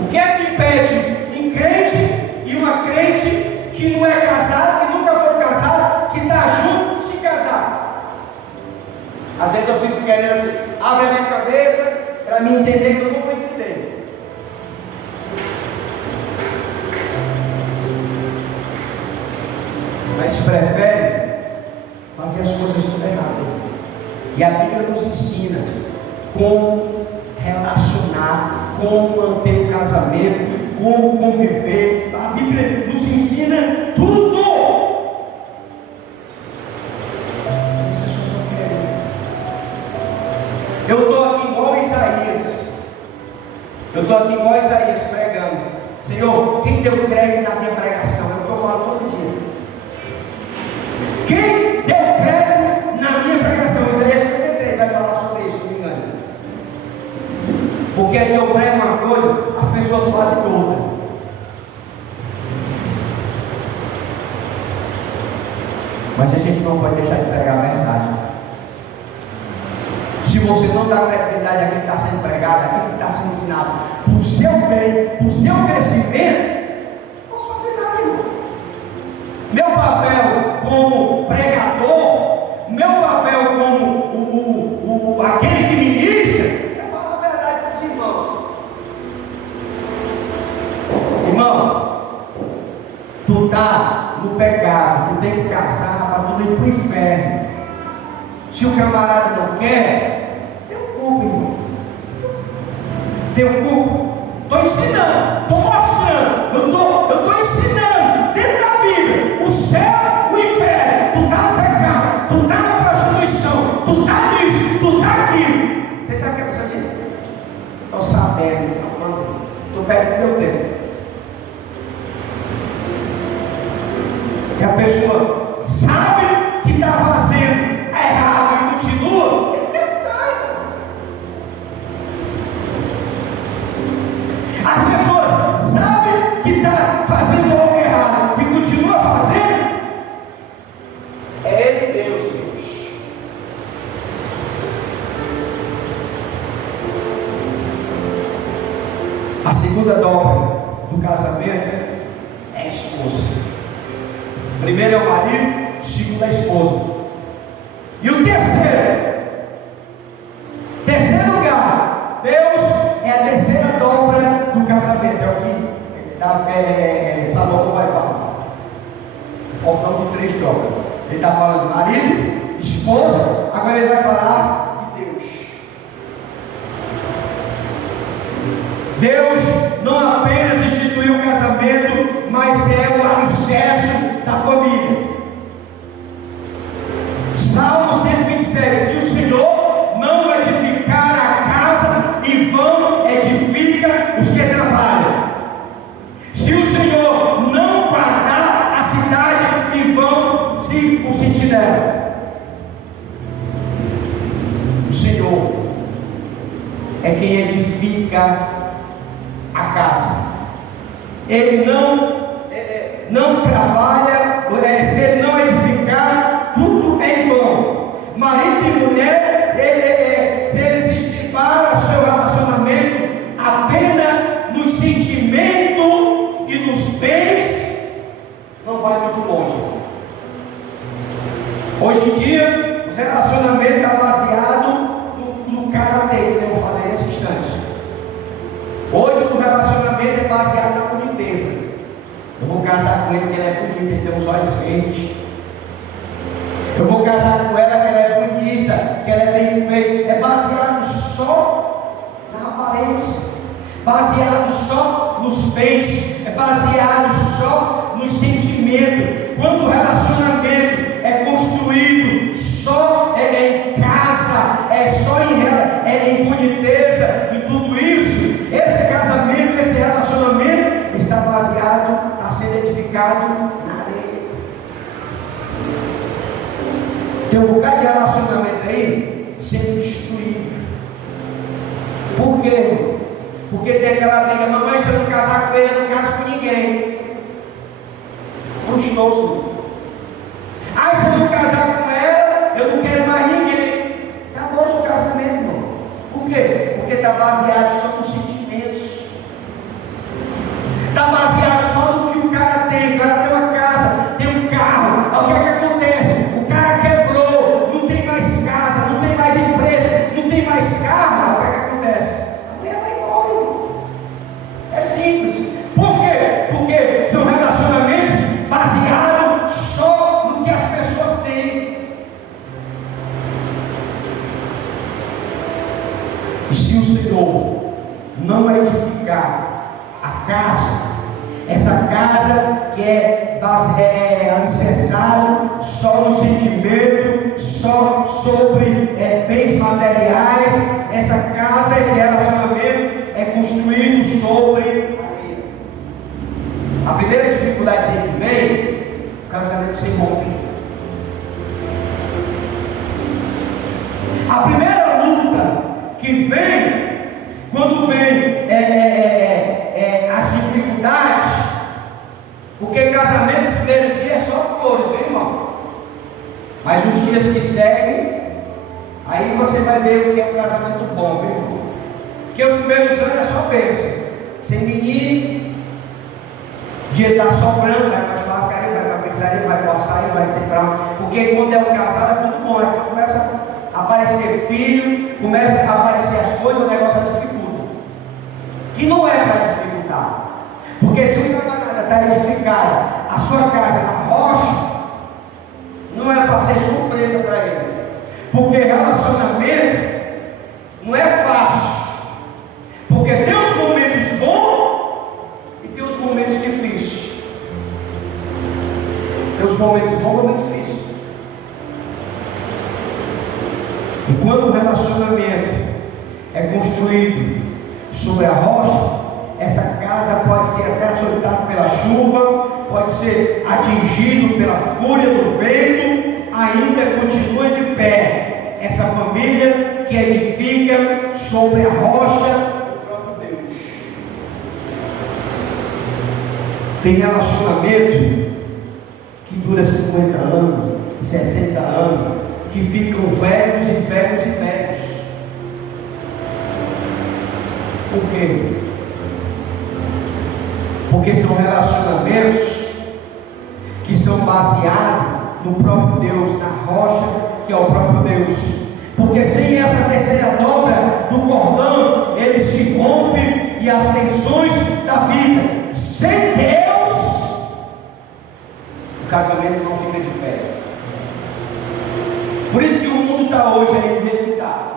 O que é que impede um crente e uma crente que não é casada, que nunca foi casada, que está junto, se casar? Às vezes eu fico querendo assim, abre a minha cabeça para mim entender que eu não vou entender. Mas prefere fazer as coisas tudo errado. E a Bíblia nos ensina como relacionar, como manter o casamento, como conviver. A Bíblia nos ensina tudo. As pessoas não querem. Eu estou aqui igual Isaías. Eu estou aqui igual Isaías pregando. Senhor, quem deu crédito na minha pregação? É o que eu falo todo dia. Quem deu crédito na minha pregação? Isaías 53 vai falar sobre isso, não me engano. Porque aqui eu prego uma coisa, as pessoas fazem outra. Mas a gente não pode deixar de pregar a verdade. Se você não dá credibilidade àquilo que está sendo pregado, àquilo que está sendo ensinado, para o seu bem, para o seu crescimento, não posso fazer nada, irmão. Meu papel como pregador, meu papel como aquele que ministra, é falar a verdade para os irmãos. Irmão, tu está no pecado, tu tem que casar para tu ir para o inferno. Se o camarada não quer, tem um culpa, irmão. Tem um culpa. Estou ensinando, estou mostrando, eu estou ensinando dentro da Bíblia o céu, o inferno. Tu está no pecado, tu está na prostituição, tu está nisso, tu está aqui. Você sabe o que a pessoa diz? Estou sabendo, estou perdendo meu tempo. Que a pessoa sabe que está fazendo errado e continua, ele quer mudar, irmão. As pessoas sabem que está fazendo algo errado e continua fazendo. É Ele Deus, Deus. A segunda dobra do casamento é a esposa. Primeiro é o marido, segundo a esposa. E o terceiro lugar, Deus é a terceira dobra do casamento. É o que Salomão vai falar. Portão de 3 dobras. Ele está falando marido, esposa, agora ele vai falar de Deus. Deus não apenas instituiu o casamento, mas é o alicerce da família. Salmo 126: se o Senhor não edificar a casa, em vão edifica os que trabalham. Se o Senhor não guardar a cidade, em vão o sentinela. O Senhor é quem edifica a casa. Ele não trabalha, se ele não edificar, tudo é em vão. Marido e mulher, se eles estriparam o seu relacionamento apenas no sentimento e nos bens, não vai muito longe. Hoje em dia, os relacionamentos estão baseados no caráter, como eu falei nesse instante. Hoje o relacionamento é baseado na boniteza. Eu vou casar com ele porque ele é bonito, ele tem uns olhos verdes. Eu vou casar com ela porque ela é bonita, que ela é bem feita. É baseado só na aparência, baseado só nos bens, é baseado só no sentimento. Quando o relacionamento é construído só em casa, só em boniteza e tudo isso, esse casamento, esse relacionamento está baseado, está sendo edificado na areia. Tem um bocado de relacionamento aí sendo destruído. Por quê? Porque tem aquela briga: mamãe, se eu não casar com ele, eu não caso com ninguém. Frustrou-se. Ah, se eu não casar com ela, eu não quero mais ninguém. Acabou o seu casamento, irmão. Por quê? Porque está baseado só nos sentimentos. Está baseado só no que o cara tem. O cara tem uma casa, tem um carro. O que é que acontece? O cara quebrou, não tem mais casa, não tem mais empresa, não tem mais carro. O que é que acontece? A mulher vai embora, irmão. É simples. Por quê? Porque são relacionamentos baseados só no que as pessoas têm. E se o Senhor não edificar a casa, essa casa que é alicerçada só no sentimento, só sobre bens materiais, essa casa, esse relacionamento é construído sobre areia. A primeira dificuldade que vem, o casamento se rompe. A primeira luta que vem, quando vem as dificuldades, porque casamento no primeiro dia é só flores, viu, irmão? Mas os dias que seguem, aí você vai ver o que é um casamento bom, viu, irmão? Porque os primeiros anos é só bênção. Sem menino, dia está sobrando, vai para a churrascaria, vai para a pizzaria, vai para o açaí, vai dizer para onde. Porque quando é um casal é tudo bom, aí quando começa a aparecer filho, começa a aparecer as coisas, o negócio dificulta. Que não é para dificultar. Porque se o camarada está edificado, a sua casa na rocha, não é para ser surpresa para ele. Porque relacionamento não é fácil. Porque tem os momentos bons e tem os momentos difíceis. Tem os momentos bons e momentos difíceis. E quando o relacionamento é construído sobre a rocha, essa casa pode ser até açoitada pela chuva, pode ser atingido pela fúria do vento, ainda continua de pé. Essa família que edifica sobre a rocha do próprio Deus. Tem relacionamento que dura 50 anos, 60 anos, que ficam velhos e velhos e velhos. Por quê? Porque são relacionamentos que são baseados no próprio Deus, na rocha que é o próprio Deus. Porque sem essa terceira dobra do cordão, ele se rompe e as tensões da vida. Sem Deus, o casamento não fica de pé. Por isso que o mundo está hoje aí do jeito que está.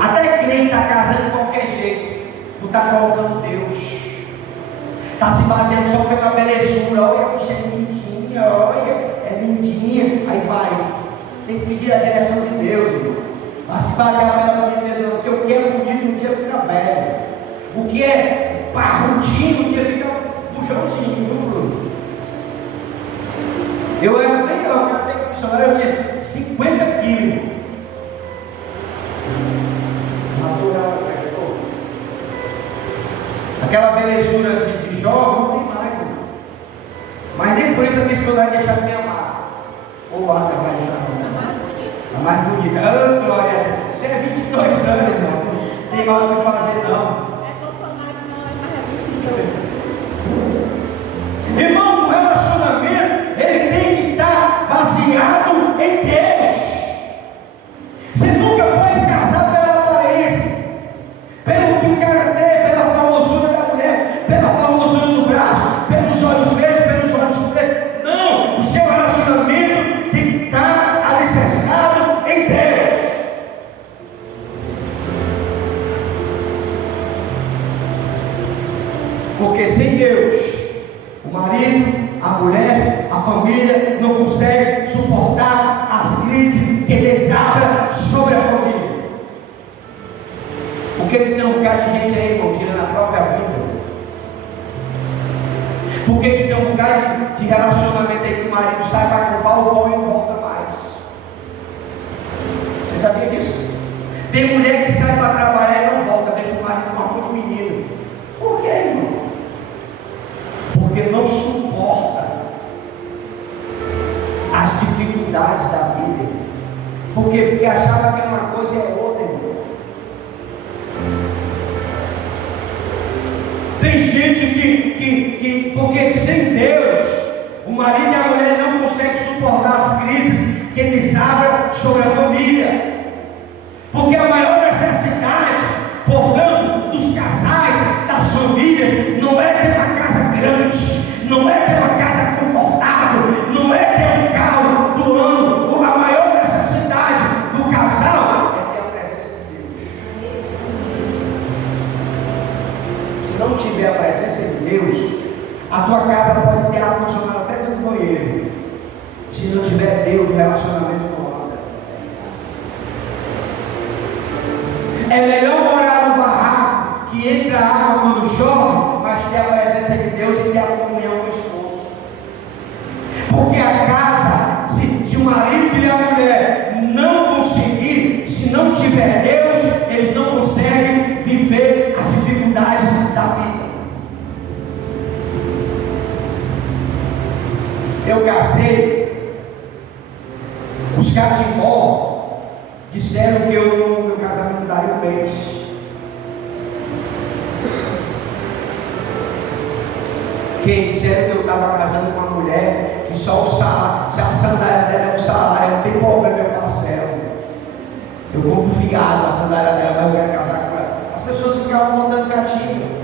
Até crente está casando de qualquer jeito, não está colocando Deus. Está se baseando só pela belezura. Olha, a bicha é lindinha, olha, é lindinha. Aí vai. Tem que pedir a direção de Deus, irmão. Vai se basear pela boniteza, não. Porque o que é bonito um dia fica velho. O que é parrudinho um dia fica bujãozinho, viu, Bruno? Eu era bem, eu casei com o missionário, eu tinha 50 quilos. Aquela belezura de jovem não tem mais, irmão. Mas nem por isso a minha esposa vai deixar de me amar. Ou a vai deixar de me amar. A mais bonita. Ah, glória a Deus. Você é 22 anos, irmão. Não tem mal o que fazer, não. É Bolsonaro, não, é mais 22. Irmãos, o relacionamento, ele tem que estar baseado em Deus. Você nunca pode casar pela aparência, pelo que o cara tem, pela formosura da mulher, pela formosura do braço, pelos olhos verdes, pelos olhos pretos. Não, o seu relacionamento tem que estar alicerçado em Deus. Porque sem Deus, o marido, a mulher, a família não consegue suportar as crises que desabram sobre a família. Por que tem um bocado de gente aí, irmão, tirando a própria vida? Por que tem um bocado de relacionamento aí que o marido sai para comprar o pão e não volta mais? Você sabia disso? Tem mulher que sai para trabalhar e não volta, deixa o marido com amor de menino. Por quê, irmão? Porque não suporta as dificuldades da vida. Por quê? Porque achava que uma coisa é outra, irmão. Tem gente que porque sem Deus, o marido e a mulher não conseguem suportar as crises que desabram sobre a família. Porque a maior necessidade, portanto, dos casais, das famílias, não é ter uma casa grande, não é ter uma casa confortável, não é ter um carro do ano. A maior necessidade do casal é ter a presença de Deus. Se não tiver a presença de Deus, a tua casa pode ter ar-condicionado até dentro do banheiro. Se não tiver Deus, o relacionamento não anda. É melhor morar no barraco que entra água quando chove, mas ter a presença de Deus e ter a comunhão com o esposo. Porque a casa, se o marido e a mulher não conseguir, se não tiver Deus, eles não conseguem viver as dificuldades da vida. Eu casei, os catimbó disseram que meu casamento daria um mês. Quem disseram que eu estava casando com uma mulher que só o salário, se a sandália dela é um salário, não tem problema, eu parcelo. Eu compro fiado a sandália dela, mas eu quero casar com ela. As pessoas ficavam mandando gatilho.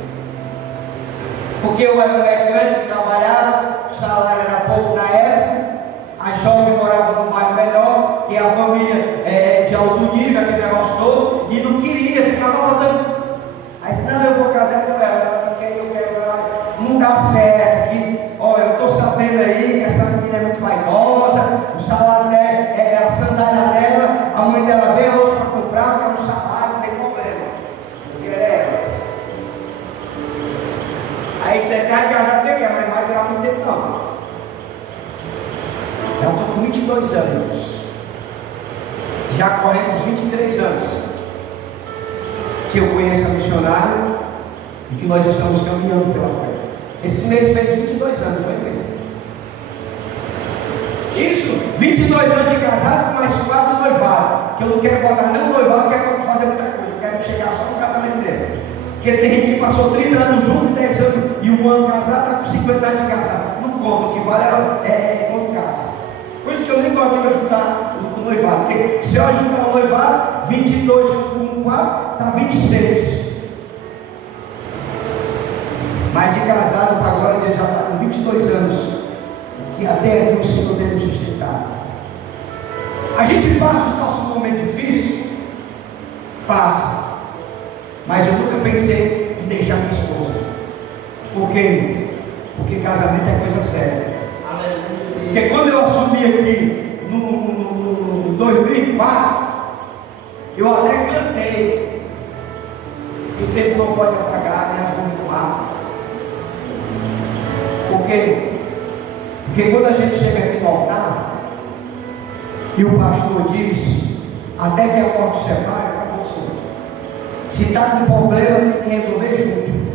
Porque eu era mecânico, trabalhava, o salário era pouco na época, a jovem morava num bairro melhor, que a família é de alto nível, aquele negócio todo, e não queria, ficava botando. Aí disse, não, eu vou casar com ela, eu quero ela, não dá certo, que, ó, eu estou sabendo aí que essa menina é muito vaidosa, o salário dela é a sandália dela, a mãe dela veio hoje para comprar, quer um salário, não tem problema, eu quero ela. Aí você vai casar porque quer, mas não vai durar muito tempo não. Já estou com 22 anos, já correndo uns 23 anos, que eu conheço a missionária e que nós estamos caminhando pela fé. Esse mês fez 22 anos, foi mês? Isso, 22 anos de casado, mais 4 de noivado. Que eu não quero botar nem o noivado, não quero fazer muita coisa, eu quero chegar só no casamento dele. Porque tem gente que passou 30 anos junto, 10 anos e 1 ano casado, está com 50 anos de casado. Não conta, o que vale é quando casa. Por isso que eu nem gosto de ajuntar o noivado. Porque se eu ajuntar o noivado, 22 com 4, está 26. Mas de casado, para a glória de Deus, já está com 22 anos. Que até aqui o Senhor tem nos sustentado. A gente passa os nossos momentos difíceis, passa. Mas eu nunca pensei em deixar minha esposa. Por quê? Porque casamento é coisa séria. Porque quando eu assumi aqui no 2004, eu até cantei que o tempo não pode apagar nem as mãos do mar. Por quê? Porque quando a gente chega aqui no altar e o pastor diz, até que a morte separe, acabou o Senhor. Se está com problema, tem que resolver junto.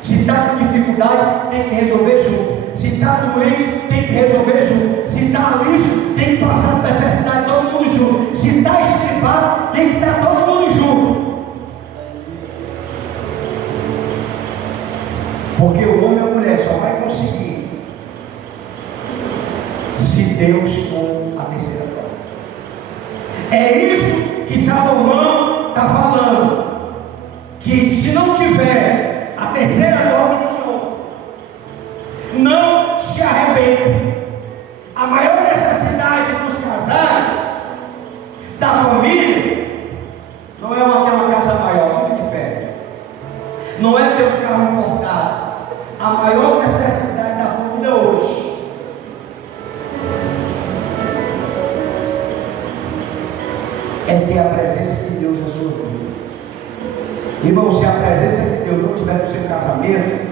Se está com dificuldade, tem que resolver junto. Se está doente, tem que resolver junto. Se está liso, tem que passar por necessidade todo mundo junto. Se está estripado, tem que estar todo mundo junto. Porque o homem e a mulher só vai conseguir se Deus for a terceira prova. É isso que Salomão está falando. Que se não tiver a terceira prova do Senhor, não se arrepende. A maior necessidade dos casais, da família, não é ter uma casa maior, fica de pé. Não é ter um carro importado. A maior necessidade da família hoje é ter a presença de Deus na sua vida. Irmão, se a presença de Deus não estiver no seu casamento,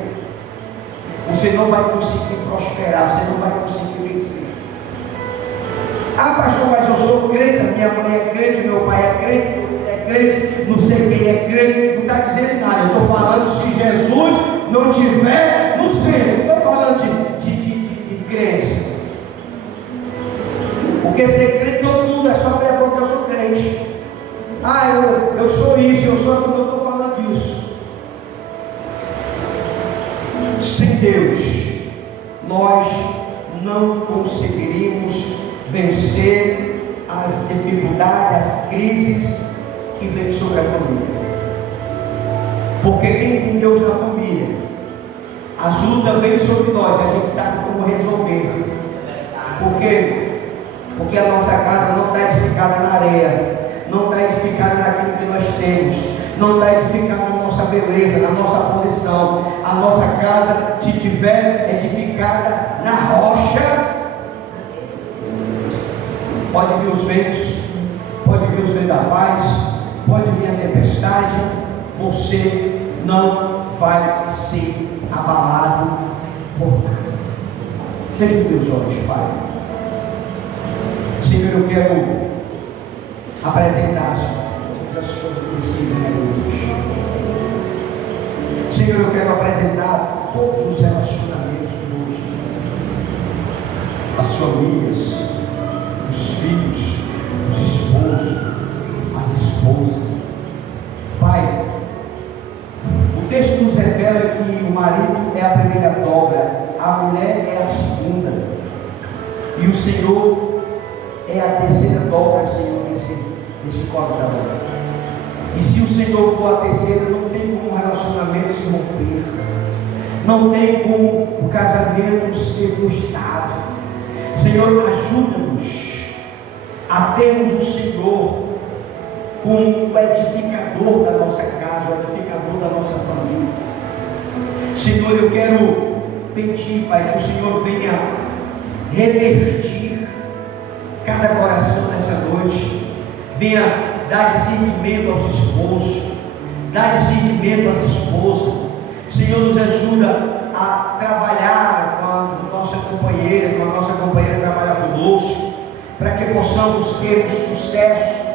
você não vai conseguir prosperar, você não vai conseguir vencer. Ah, pastor, mas eu sou crente, a minha mãe é crente, meu pai é crente, meu filho é crente, não sei quem é crente, não está dizendo nada. Eu estou falando se Jesus não tiver no centro, não estou falando de crença. Porque ser crente, todo mundo é só abrir a boca, eu sou crente. Ah, eu sou isso, eu sou aquilo, eu estou falando disso. Sem Deus, nós não conseguiríamos vencer as dificuldades, as crises que vêm sobre a família. Porque quem tem Deus na família, as lutas vêm sobre nós, a gente sabe como resolver. Porque a nossa casa não está edificada na areia, não está edificada naquilo que nós temos, não está edificada na nossa beleza, na nossa posição. A nossa casa, se tiver edificada na rocha, pode vir os ventos, pode vir os vendavais, pode vir a tempestade, você não vai ser abalado por nada. Feche os teus olhos, Pai. Senhor, eu quero apresentar essas famílias que vêm hoje. Senhor, eu quero apresentar todos os relacionamentos de hoje. As famílias, os filhos, os esposos, as esposas. Pai, o texto nos revela que o marido é a primeira dobra, a mulher é a segunda, e o Senhor é a terceira dobra, Senhor, nesse cordão. E se o Senhor for a terceira, não tem como o relacionamento se romper, não tem como o casamento ser frustrado. Senhor, ajuda-nos a termos o Senhor como o edificador da nossa casa, o edificador da nossa família. Senhor, eu quero pedir, Pai, que o Senhor venha revertir cada coração nessa noite, venha dar discernimento aos esposos, dar discernimento às esposas. Senhor, nos ajuda a trabalhar com a nossa companheira trabalhar conosco, para que possamos ter sucesso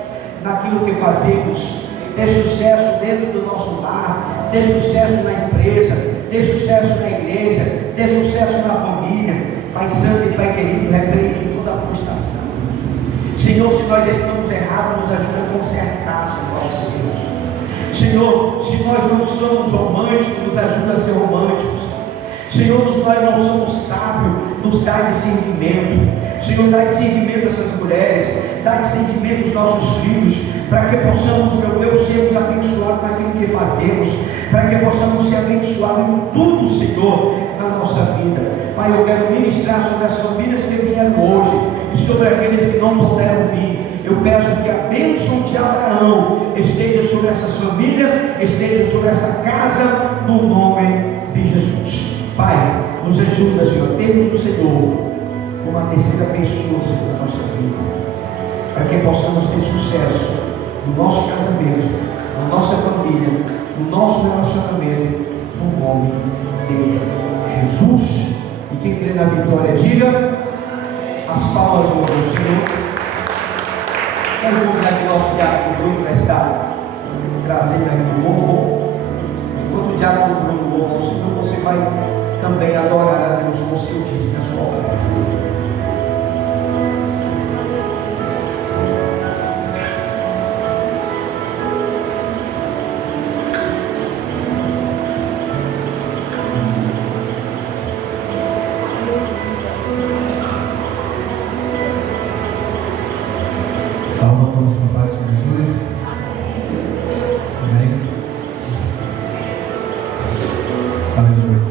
naquilo que fazemos, ter sucesso dentro do nosso lar, ter sucesso na empresa, ter sucesso na igreja. igreja, ter sucesso na família. Pai Santo e Pai querido, repreende toda a frustração. Senhor, se nós estamos errados, nos ajuda a consertar, Senhor, nossos erros. Senhor, se nós não somos românticos, nos ajuda a ser românticos. Senhor, nós não somos sábios, nos dá discernimento. Senhor, dá discernimento a essas mulheres, dá discernimento aos nossos filhos, para que possamos, meu Deus, sermos abençoados naquilo que fazemos, para que possamos ser abençoados em tudo, Senhor, na nossa vida. Pai, eu quero ministrar sobre as famílias que vieram hoje e sobre aqueles que não puderam vir. Eu peço que a bênção de Abraão esteja sobre essas famílias, esteja sobre essa casa, no nome de Jesus. Pai, nos ajuda, Senhor, temos o Senhor como a terceira pessoa, Senhor, da nossa vida, para que possamos ter sucesso no nosso casamento, na nossa família, no nosso relacionamento, no nome de Jesus. E quem crê na vitória, diga as palmas do Senhor. Quero convidar que o nosso diácono Bruno vai estar trazendo aqui o louvor. Enquanto o diácono Bruno louva o Senhor, você vai também adorar a Deus com o seu dízimo e a sua oferta. Saúde com paz com Jesus. Amém. Aleluia.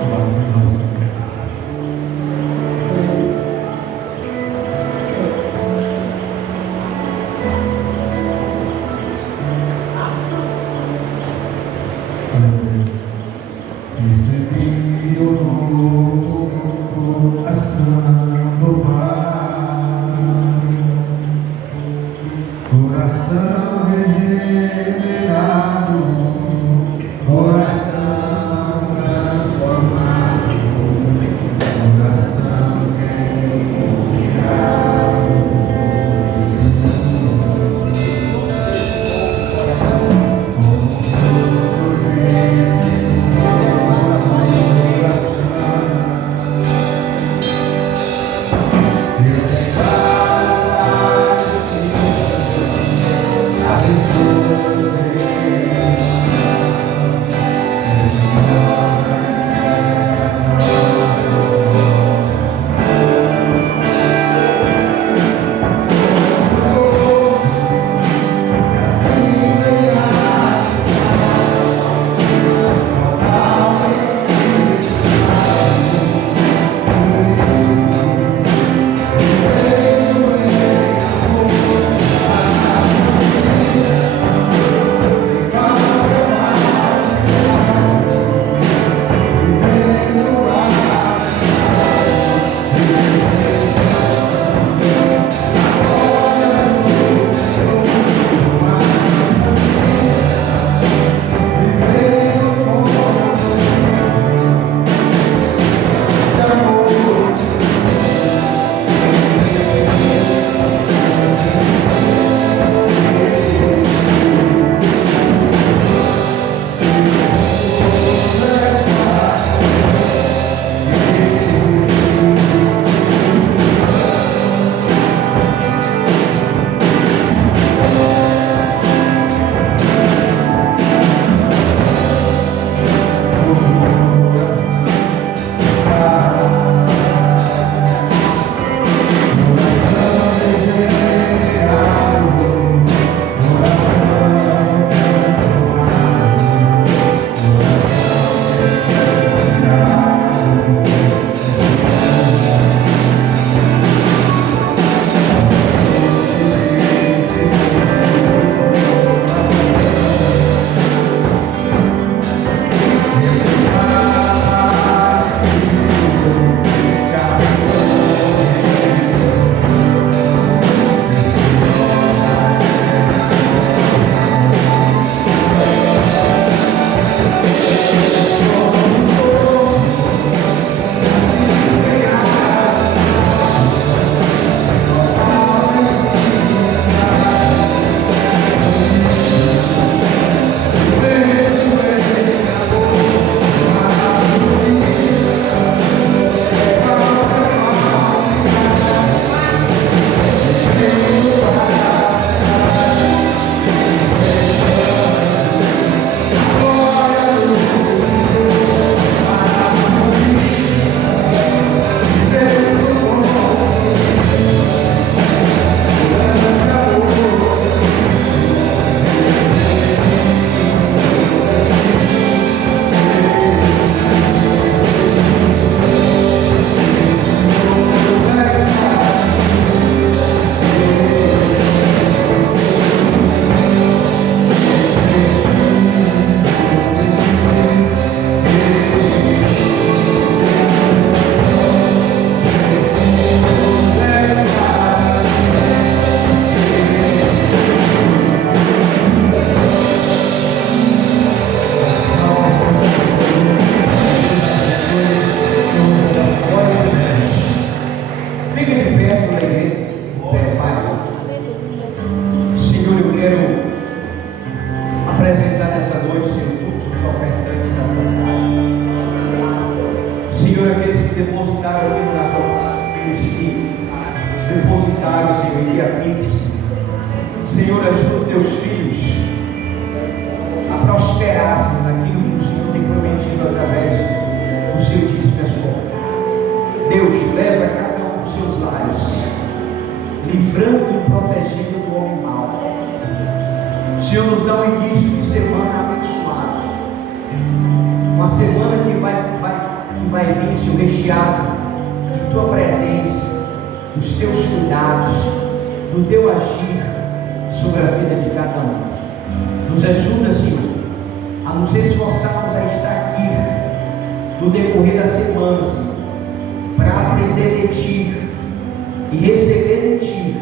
Louvado seja Deus, Senhor. Aleluia. Recebi o novo coração do Pai. Coração via Pix. Senhor, ajuda os teus filhos a prosperar-se naquilo que o Senhor tem prometido através do seu dízimo e a sua oferta. Deus, leva cada um dos seus lares, livrando e protegendo do homem mau. Senhor, nos dá um início de semana abençoado, uma semana que vai vir, Senhor, recheado de tua presença, dos teus cuidados, do teu agir sobre a vida de cada um. Nos ajuda, Senhor, a nos esforçarmos a estar aqui no decorrer da semana, Senhor, para aprender de Ti e receber de Ti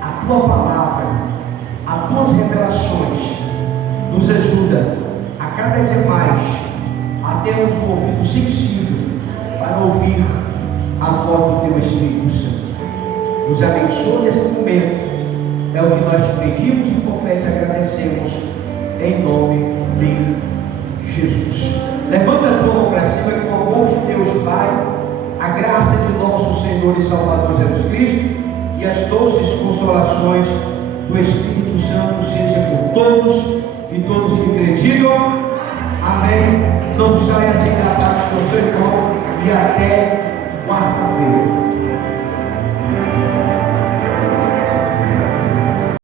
a Tua palavra, as Tuas revelações. Nos ajuda a cada dia mais a termos um ouvido sensível para ouvir a voz do Teu Espírito Santo. Nos abençoa nesse momento. É o que nós te pedimos e por fé te agradecemos, em nome de Jesus. Levanta a tua mão para cima, que o amor de Deus Pai, a graça de nosso Senhor e Salvador Jesus Cristo e as doces consolações do Espírito Santo seja por todos e todos que acreditam. Amém. Não saia sem dar paz com seu irmão e até quarta-feira.